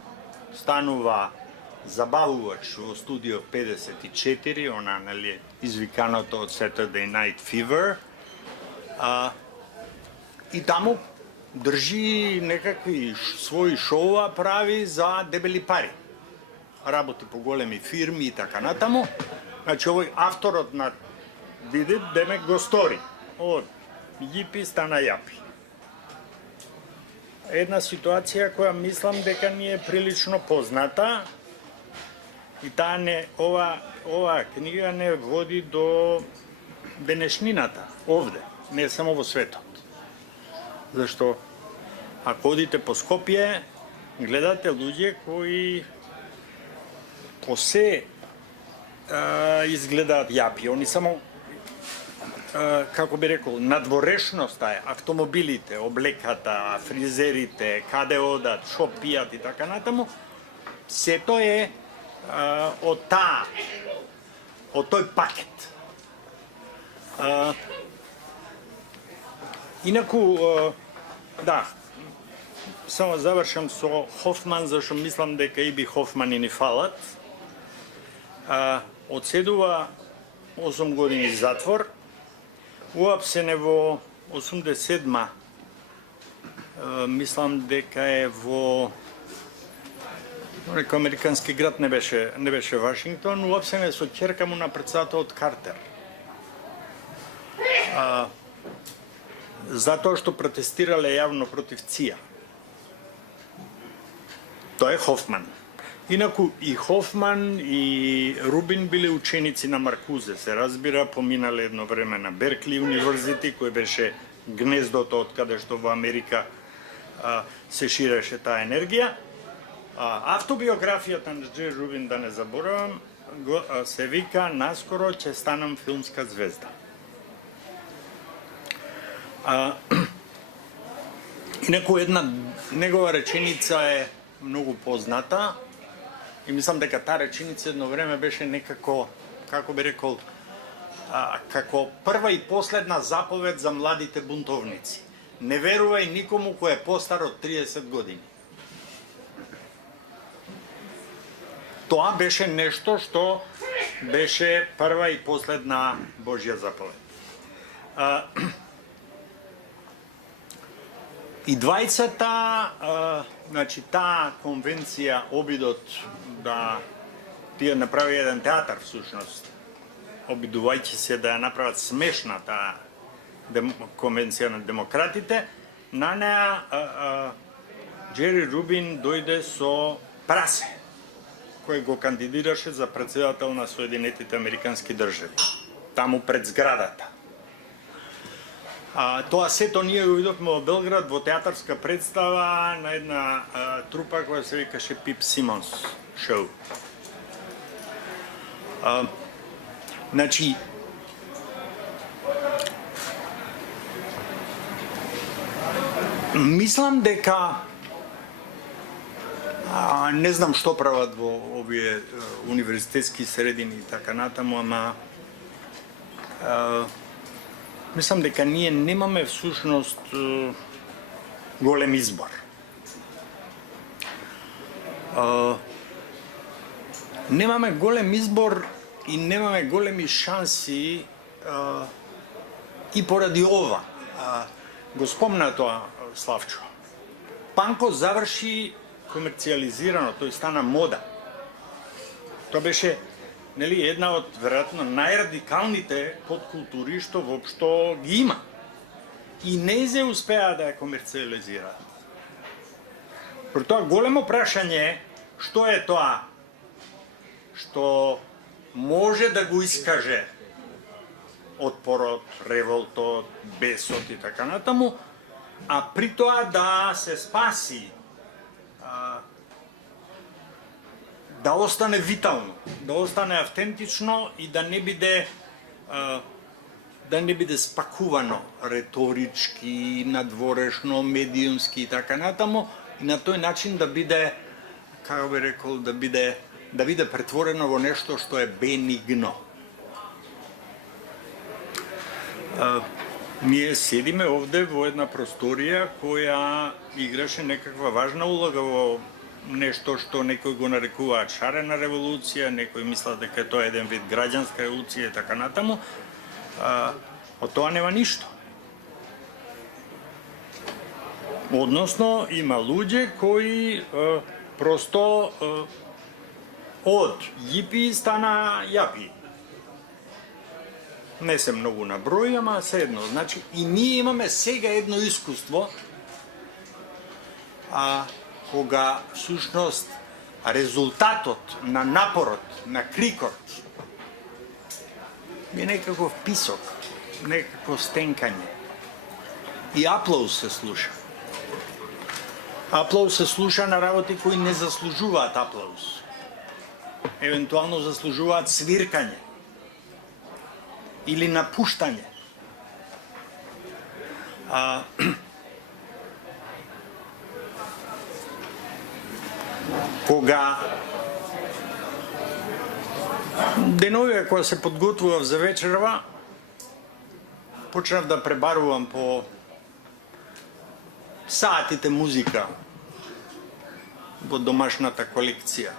станува забавувач во студио 54, она, нели, извиканото од Saturday Night Fever, и таму држи некакви своји шоуа прави за дебели пари. работи по големи фирми и така натаму. Значи овој авторот на Did It, демек го стори. Од Јипи стана Јапи. Една ситуација која мислам дека ни е прилично позната и таа ова книга не води до денешнината овде, не само во светот. Зашто ако одите по Скопје, гледате луѓе кои посе изгледаат Јапи. Они само, како би рекол, надворешноста е, автомобилите, облеката, фризерите, каде одат, шо пијат и така натаму, сето е од тој пакет. Инаку, да, само завршам со Хофман, зашто мислам дека и би Хофмани ни фалат. Одседува 8 години затвор, уапсен е во 87-ма, мислам дека е во некој американски град, не беше Вашингтон, уапсен е со ќерка му на претседателот Картер. Затоа што протестирале јавно против ЦИА. Тоа е Хофман. Инаку и Хофман и Рубин биле ученици на Маркузе, се разбира, поминале едно време на Беркли универзитет, кој беше гнездото од каде што во Америка се ширеше таа енергија. Автобиографијата на Дж. Рубин, да не заборавам, се вика "Наскоро ќе станам филмска звезда". Инаку една негова реченица е многу позната и мислам дека таа реченица едно време беше некако, како би рекол, како прва и последна заповед за младите бунтовници. Не верувај никому кој е постар од 30 години. Тоа беше нешто што беше прва и последна Божја заповед. И двајцата, значи таа конвенција, обидот да тие направи еден театар всушност, обидувајќи се да ја направат смешна таа конвенција на демократите, на неа Джери Рубин дојде со прасе, кој го кандидираше за претседател на Соединетите Американски држави, таму пред зградата. Тоа сето ние го видовме во Белград во театарска представа на една трупа која се викаше Пип Симонс шоу. Значи, мислам дека не знам што прават во овие универзитетски средини и така натаму, ама мислам дека ние немаме всушност голем избор. Немаме голем избор и немаме големи шанси и поради ова. Го спомна тоа Славчо. Панко заврши комерцијализирано, тој стана мода. Тоа беше една од, веројатно, најрадикалните подкултури што воопшто ги има. И не се успеа да ја комерцијализираат. Про тоа големо прашање е што е тоа што може да го искаже отпорот, револтот, бесот и така натаму, а при тоа да се спаси, да остане витално, да остане автентично и да не биде спакувано реторички, надворешно, медиумски и така натаму, и на тој начин да биде, како би рекол, да биде претворено во нешто што е бенигно. Ние седиме овде во една просторија која играше некаква важна улога во нешто што некои го нарекуваат шарена револуција, некои мислат дека тоа е еден вид граѓанска револуција и така натаму. Од тоа нема ништо. Односно, има луѓе кои просто Од јипи стана јапи. Не се многу на број, ама се едно. Значи, и ние имаме сега едно искуство, кога всушност резултатот на напорот, на крикот, е некаков писок, некакво стенкање. И аплауз се слуша. Аплауз се слуша на работи кои не заслужуваат аплауз. Евентуално заслужуваат свиркање или напуштање. Кога деновија кога се подготвував за вечерва, почнав да пребарувам по саатите музика во домашната колекција.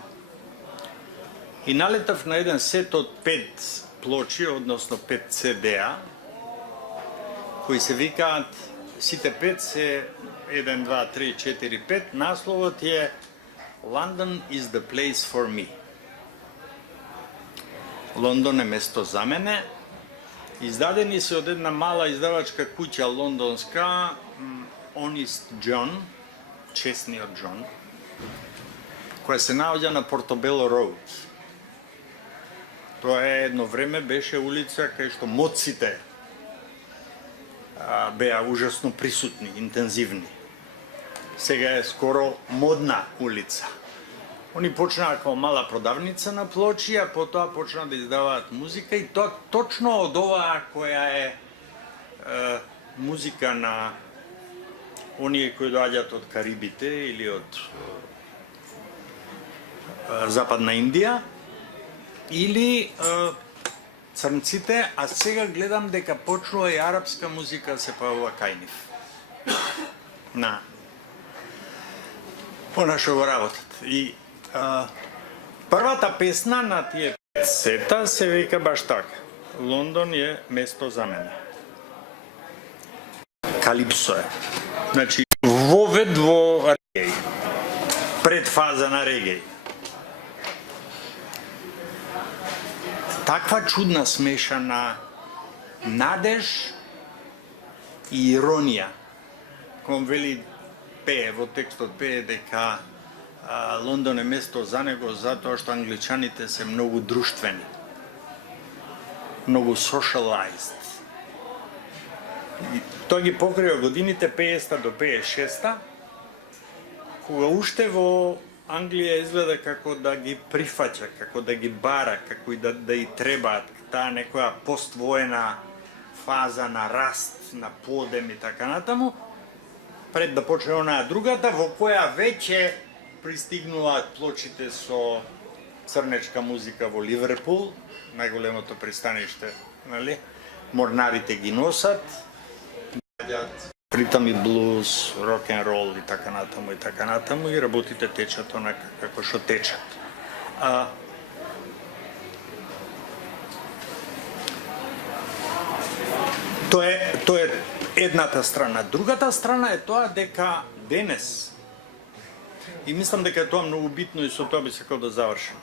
И налетав на еден сет од 5 плочи, односно 5 CD-а, кои се викаат, сите 5 се 1, 2, 3, 4, 5, насловот е London is the place for me. Лондон е место за мене. Издадени се од една мала издавачка куќа лондонска, Honest John, честниот Джон, која се наоѓа на Portobello Road. Тоа едно време беше улица кај што моците беа ужасно присутни, интензивни. Сега е скоро модна улица. Они почнаа како мала продавница на плочи, а потоа почнаа да издаваат музика и тоа точно од оваа која е музика на оние кои доаѓаат од Карибите или од Западна Индија или црнците, а сега гледам дека почнува и арапска музика да се појавува кај нив. На нашо работат. И првата песна на тие сета се вика баш така. Лондон е место за мене. Калипсо е. Значи, вовед во регеј. Предфаза на регеј. Таква чудна смешана надеж и иронија. Ком вели пее, во текстот пее дека Лондон е место за него затоа што англичаните се многу друштвени, многу socialized. И тоа ги покрива годините 50 до 56, кога уште во Англија изгледа како да ги прифаќа, како да ги бара, како и да и требаат, таа некоја поствоена фаза на раст, на подем и така натаму, пред да почне онаа другата, во која веќе пристигнуваат плочите со црнечка музика во Ливерпул, најголемото пристаниште, нали? Морнарите ги носат, ритам и блуз, рок н рол и така натаму и работите течат онака како што течат. Тоа е едната страна. Другата страна е тоа дека денес, и мислам дека е тоа многу битно и со тоа би сакал да завршам,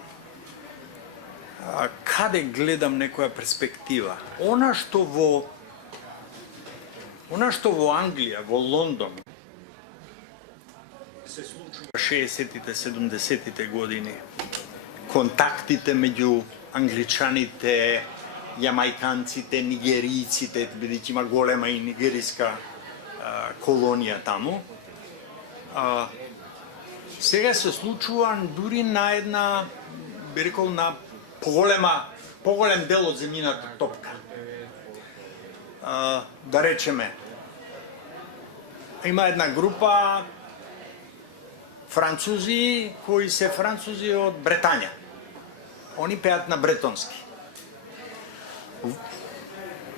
каде гледам некоја перспектива. Она што во Англија, во Лондон, се случува 60-тите, 70-тите години, контактите меѓу англичаните, јамајканците, нигериците, бидејќи има голема и нигериска колонија таму, сега се случува дури на една, би рекол, на поголем дел од земјината топка. Да речеме, има една група французи кои се французи од Бретања. Они пеат на бретонски.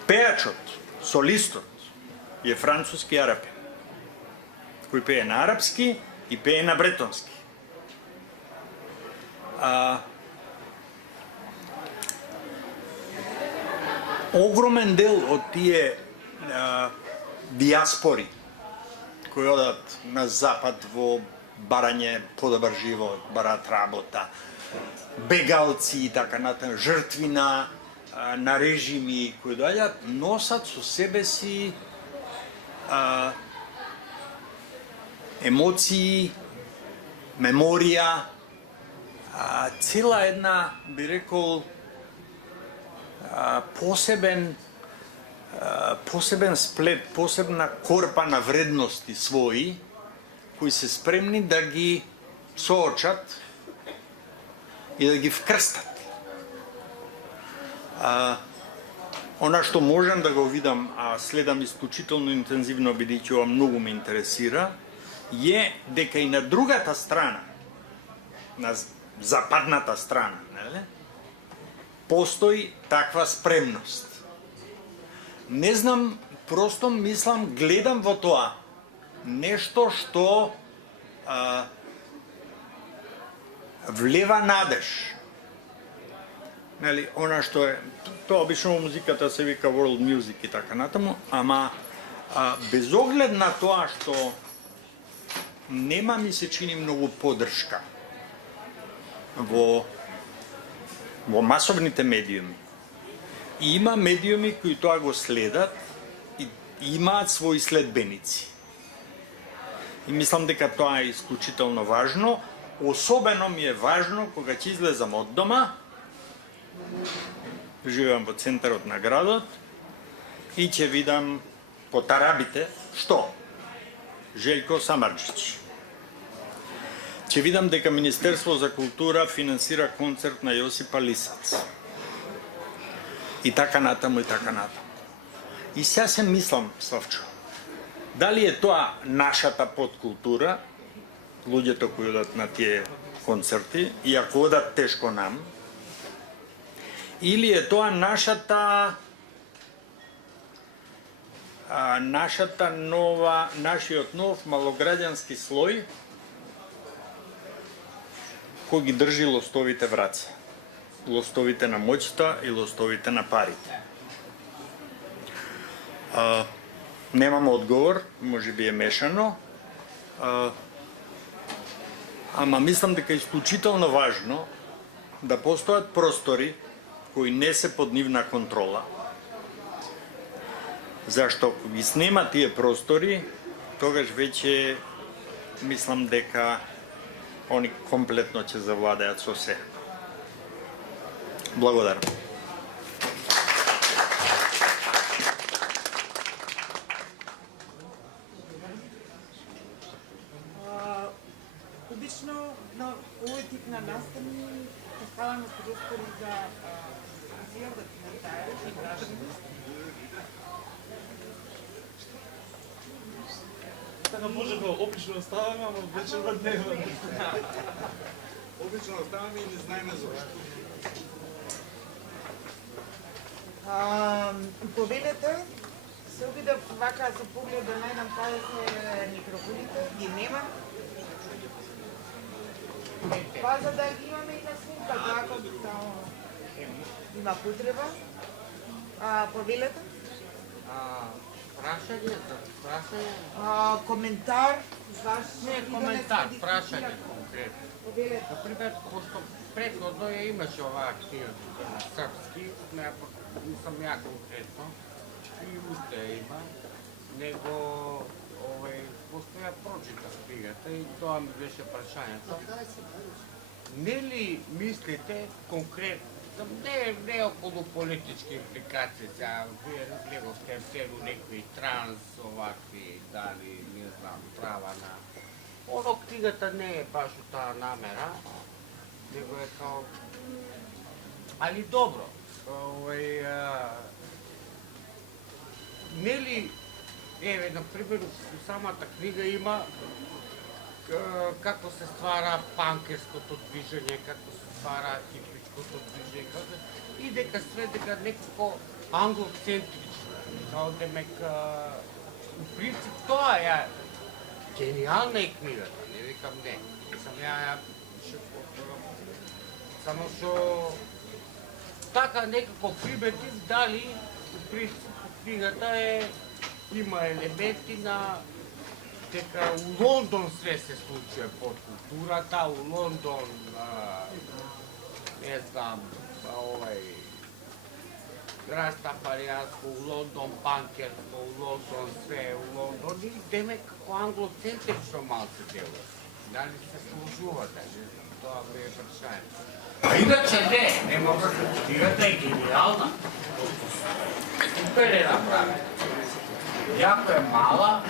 Пеачот, солистот е француски арапин, кој пее на арапски и пее на бретонски. Огромен дел од тие диаспори кои одат на запад во барање подобар живот, бараат работа, бегалци и така натаму, жртви на режими кои доаѓаат, носат со себе си емоции, меморија, цела една, би рекол, посебен сплет, посебна корпа на вредности своји, кои се спремни да ги соочат и да ги вкрстат. Она што можам да го видам, а следам исклучително интензивно, бидејќи ова многу ме интересира, е дека и на другата страна, на западната страна, постои таква спремност. Не знам, просто мислам, гледам во тоа нешто што влева надеж. Нели, она што е, тоа обично во музиката се вика world music и така натаму, ама без оглед на тоа што нема, ми се чини многу поддршка во масовните медиуми. И има медиуми кои тоа го следат и имаат своји следбеници. И мислам дека тоа е исклучително важно. Особено ми е важно кога ќе излезам од дома, живеам во центарот на градот, и ќе видам по тарабите, што? Желјко Самарџич. Ќе видам дека Министерство за култура финансира концерт на Јосипа Лисац. И така натаму, и така натаму. И сега се мислам, Славчо, дали е тоа нашата подкултура, луѓето кои одат на тие концерти, и ако одат тешко нам, или е тоа нашиот нов малограѓански слој кој ги држи лостовите в раце. Лостовите на моќта и лостовите на парите. Немам одговор, може би е мешано, ама мислам дека е исклучително важно да постојат простори кои не се под нивна контрола. Зашто ако ги снема тие простори, тогаш веќе мислам дека они комплетно ќе завладеат со се. Благодарам. Обично на овој тип на настани поставаме простори за дискусија, за коментари и гражданност. Така може да обично оставаме, ама вечерот нема. Обично оставаме и не знаеме зошто. Повелете, се обидав вака со поглед да најдам каде се микрофоните, ги нема. Па за да ги имаме и на снимка, така има потреба. Повелете? Прашање. Коментар, ваш... Не коментар, прашање конкретно. Повелете. Например, пошто предходно ја имаше оваа книга на српски, нисам ја конкретно, и уште ја има, него пошто ја прочитав книгата и тоа ми беше прашањето. Нели мислите конкретно, не околу политички импликации, сега вие гледавте селу некои транс, овакви, дали, не знам, права на... Оно книгата не е баш у таа намера, него е као... Али добро, нели, еве, например, у самата книга има како се ствара панкерското движење, како се ствара хипичкото движење, и дека све дека некако англоцентрично, као демек, у принцип тоа е гениална е книгата, не викам не, сам ја само што така некако приметив дали у принцип книгата има елементи на дека у Лондон све се случува под културата, у Лондон не знам, Растафаријанско, у Лондон панкерско, у Лондон све, у Лондон, и деме како англоцентрично малце дело. Дали се служувате? Тоа ми е прашање. Иначе не може да книгата е гениална. Супер е направена. Јако е мала,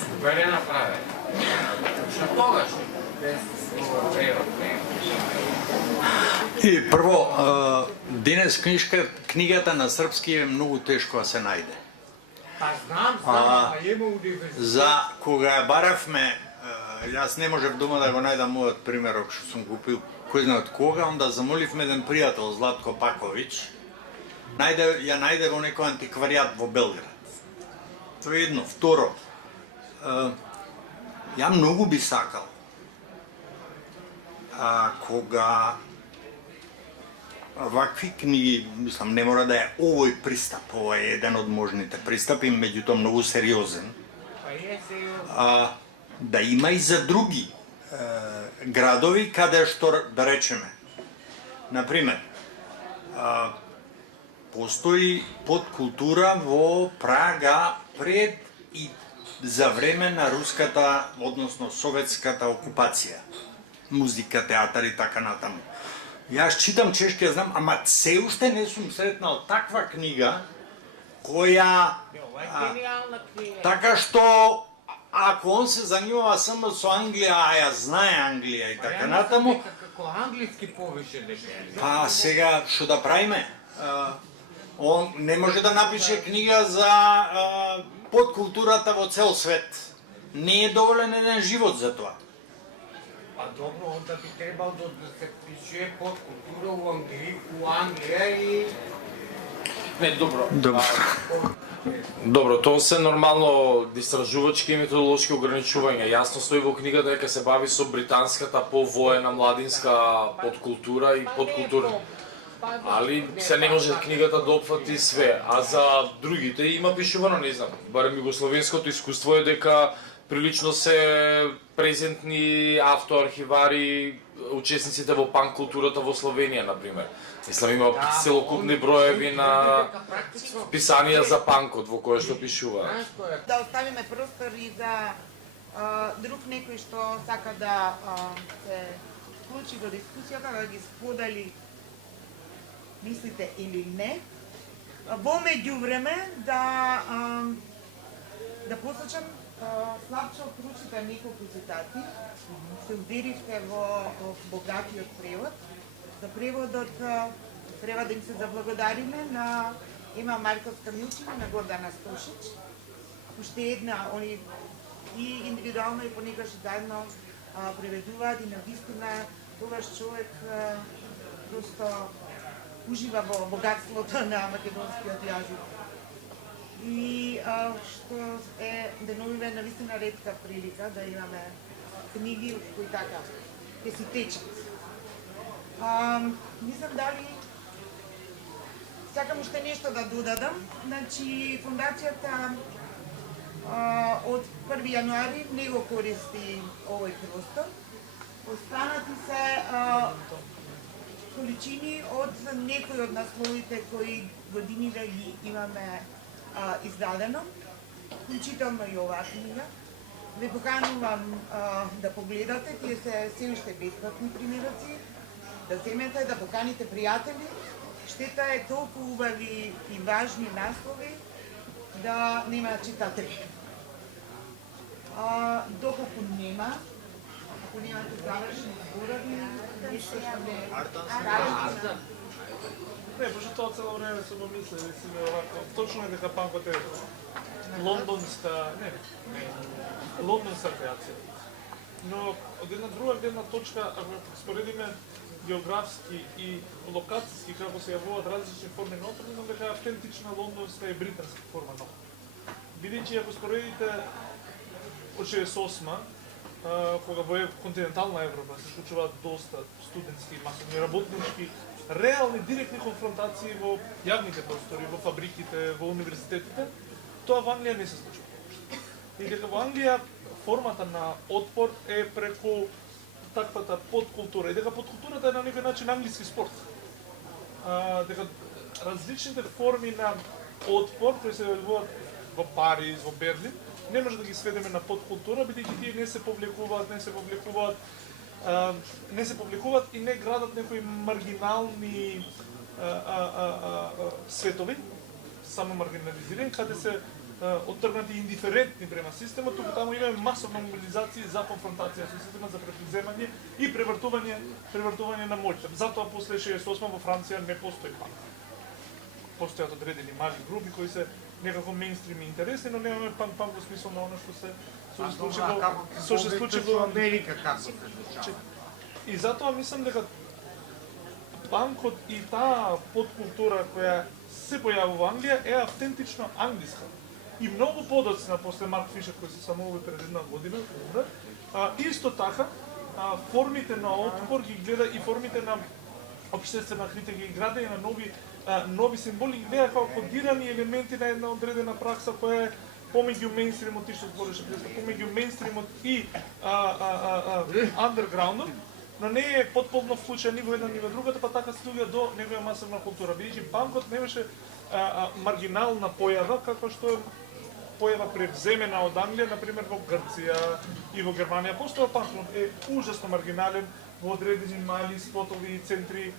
супер е направена. Што тогаш? Без превод не е. И прво, денес книгата на српски е многу тешко да се најде. Па знам, а има универзитет. За кога ја баравме, јас не можев дома да го најдам мојот примерок што сум купил кој знае од кога, онда замоливме еден пријател Златко Паковиќ, ја најде во некој антикваријат во Белград. Тоа е едно. Второ, ја многу би сакал кога вакви книги, мислам, не мора да е овој пристап, ова е еден од можните пристапи, меѓутоа многу сериозен, да има и за други градови каде што, да речеме, например, постои подкултура во Прага пред и за време на руската, односно советската окупација. Музика, театар и така натаму. Јас читам чешки, ја знам, ама се уште не сум сретнал таква книга која така што ако он се занимава само со Англија, а ја знае Англија и така натаму, како англиски повише дека. па сега што да правиме? Он не може да напише книга за подкултурата во цел свет. Не е доволен еден живот за тоа. Па добро, онда би требал да се пише подкултура у Англија и... Не, добро. Добро. Добро, тоа се нормално истражувачки и методолошки ограничувања. Јасно стои во книгата дека се бави со британската повоена младинска подкултура и подкултура. Али се не може книгата да опфати све, а за другите има пишувано, не знам. Барем југословенското искуство е дека прилично се презентни автоархивари, учесниците во панк културата во Словенија, например. Мислам, има целокупни броеви на писанија за панкот во кое што пишува. Да оставиме простор и за друг некој што сака да се вклучи во дискусијата, да ги сподели мислите или не. Во меѓувреме да посочам, Славчо прочита неколку цитати, се удеривте во богатиот превод. За преводот треба да им се заблагодариме на Ема Марковска-Милчева и на Гордана Стошич. Уште една, они и индивидуално и понекогаш заедно преведуваат и навистина тогаш човек просто ужива во богатството на македонскиот јазик. И што е деновиве навистина ретка прилика да имаме книги кои така ќе си течат. Не знам дали сакам уште нешто да додадам. Значи, фондацијата од 1 јануари не го користи овој простор. Останати се количини од некои од насловите кои годиниве ги имаме издадено, вклучително и оваа книга. Ве поканувам да погледате, тие се се уште бесплатни примероци, да земете, да поканите пријатели. Штета е толку убави и важни наслови да нема читатели. Доколку нема, ако немате завршени зборови, нешто што не кажете. Не, пошто тоа цело време се го мисле, речиме овако, точно е дека панкот е лондонска креација. Но од една друга гледна точка, ако споредиме географски и локацијски како се јавуваат различни форми на отпор, знам дека автентична лондонска и британска форма на отпор. Бидејќи ако споредите од 68-ма, кога во континентална Европа се случуваат доста студентски, масовни, работнички, реални, директни конфронтации во јавните простори, во фабриките, во универзитетите, тоа во Англија не се случува. И дека во Англија формата на отпор е преку таквата подкултура и дека подкултурата е на некој начин англиски спорт. Дека различните форми на отпор кои се јавуваат во Париз, во Берлин, не може да ги сведеме на подкултура, бидејќи тие не се повлекуваат и не градат некои маргинални светови, само маргинализирани, каде се оттргнати индиферентни према системот, туку таму имаме масовна мобилизација за конфронтација со системот, за превземање и превртување на моќ. Затоа после 68 во Франција не постои панк. Постојат одредени мали групи кои се некако мејнстрим интересни, но немаме панк во смисол на она што се случи во Америка како се случува. И затоа мислам дека панкот и таа подкултура која се појавува во Англија е автентично англиска. И многу подоцна после Марк Фишер кој се самоуби пред една година, исто така формите на отпор ги гледа и формите на општествена критика и градење на нови символи ги гледа како кодирани елементи на една одредена пракса која е помеѓу мејнстримот и што збореше преска, помеѓу мејнстримот и андерграундот, но не е потполно вклучен ни во една ни во другата, па така стига до негова масовна култура. Бидејќи панкот не беше маргинална појава, како што е појава превземена од Англија, например во Грција и во Германија. Постоја панкот е ужасно маргинален во одредени мали спотови и центри,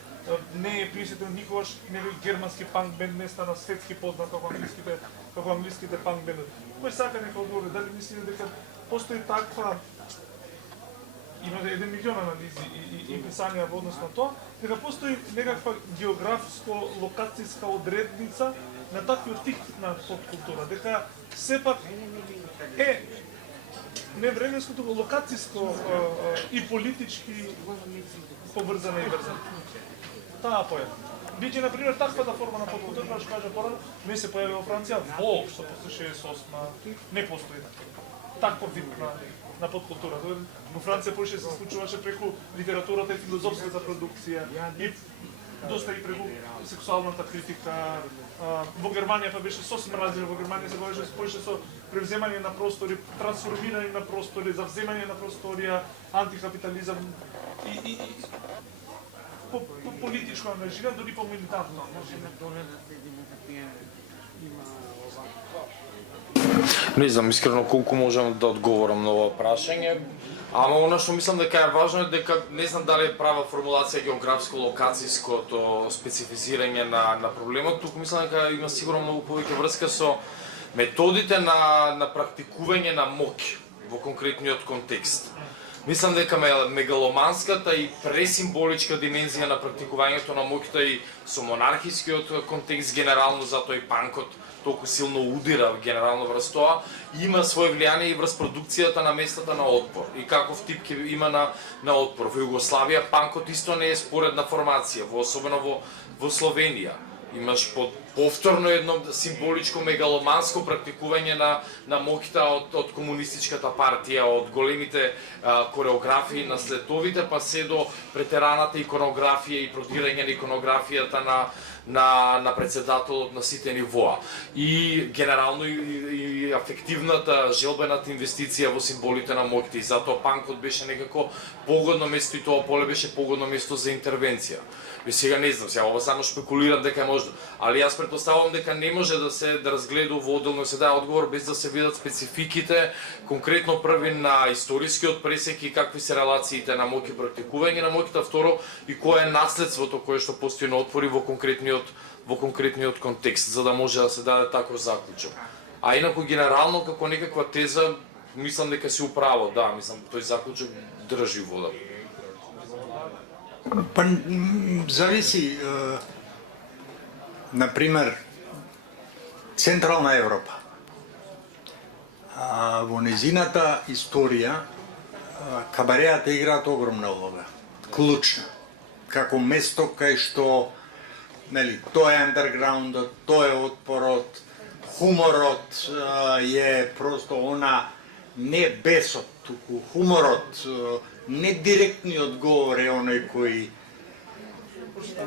не е присутен никогаш некој германски панк бенд не стана светски познат како англиските панк бендови. Кој сака нека одговори, дали мислите дека постои таква, има 1 милион анализи и писања во однос на тоа, дека постои некаква географско-локацијска одредница на таквиот тип на подкултура, дека сепак е не временско, туку локацијско и политички поврзана и врзана. Таа појава. Биќе, например, таквата форма на подкултура, што кажа порано, не се појави во Франција, воопшто после 68 не постои таква вид на подкултура. Во Франција повеќе се случуваше преку литературата и филозофската продукција и доста и преку сексуалната критика. Во Германија па беше сосема различно. Во Германија се бавеше повеќе со превземање на простори, трансформирање на простори, завземање на просторија, антикапитализам и по политичко ангажиран, дори по милитантно. Не знам искрено колку можам да одговорам на ова прашање, ама она што мислам дека е важно е дека не знам дали е права формулација географско-локацијското специфизирање на проблемот, туку мислам дека има сигурно многу повеќе врска со методите на практикување на моќ во конкретниот контекст. Мислам дека мегаломанската и пресимволичка димензија на практикувањето на моќта и со монархискиот контекст генерално, затоа и панкот толку силно удира генерално врз тоа, има свое влијание и врз продукцијата на местата на отпор и каков тип ќе има на отпор. Во Југославија панкот исто не е споредна формација, особено во Словенија. Имаш повторно едно символичко мегаломанско практикување на моќта од комунистичката партија, од големите кореографии на слетовите, па се до претераната иконографија и продирање на иконографијата на председателот на сите нивоа. И генерално и афективната, желбената инвестиција во символите на моќта. И затоа панкот беше некако погодно место и тоа поле беше погодно место за интервенција. И сега не знам, сега ова само шпекулирам дека е можно, али јас претпоставувам дека не може да разгледа во одделно се даде одговор без да се видат спецификите, конкретно први на историскиот пресек и какви се релациите на моќ и практикување на моќта, второ и кое е наследството кое што постои на отпори во конкретниот контекст, за да може да се даде таков заклучок. А инаку генерално како некаква теза, мислам дека си управо, да, мислам тој заклучок држи вода. Па, зависи, например, Централна Европа. Во незината историја, кабареата играат огромна улога, клучна, како место кај што, тоа е андерграундот, тоа е отпорот, хуморот е просто она не бесот, туку хуморот, не директниот говор е оној кој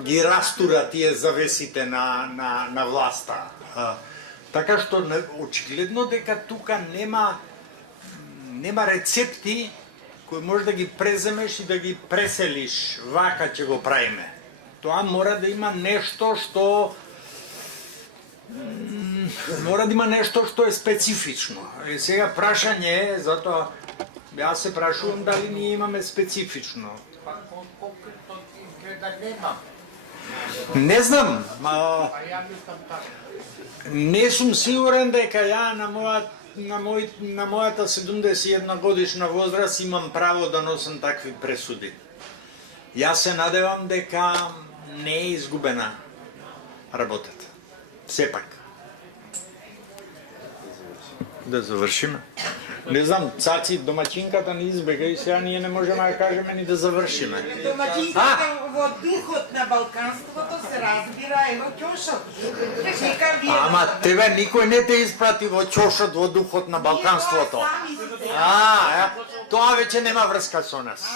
ги растура тие завесите на власта. Така што очигледно дека тука нема рецепти кои може да ги преземеш и да ги преселиш, вака ќе го правиме. Тоа мора да има нешто што е специфично. И сега прашање е, затоа јас се прашувам дали ние имаме специфично. Па колку изгледа немам. Не знам, А ја мислам така. не сум сигурен дека ја на мојата 71 годишна возраст имам право да носам такви пресуди. Јас се надевам дека не е изгубена работата. Сепак. Да завршиме. Не знам, цаци, домаќинката ни избега и сега ние не можеме да кажеме ни да завршиме. Домаќинството во духот на балканството се разбира ево ќошот. Чекам вие. Ама тебе никој не те испрати во ќошот во духот на балканството. Тоа веќе нема врска со нас.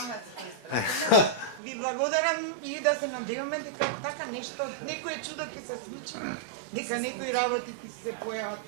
Ви благодарам и да се надеваме дека така нешто, некое чудо ќе се случи, дека некои работи ќе се појават.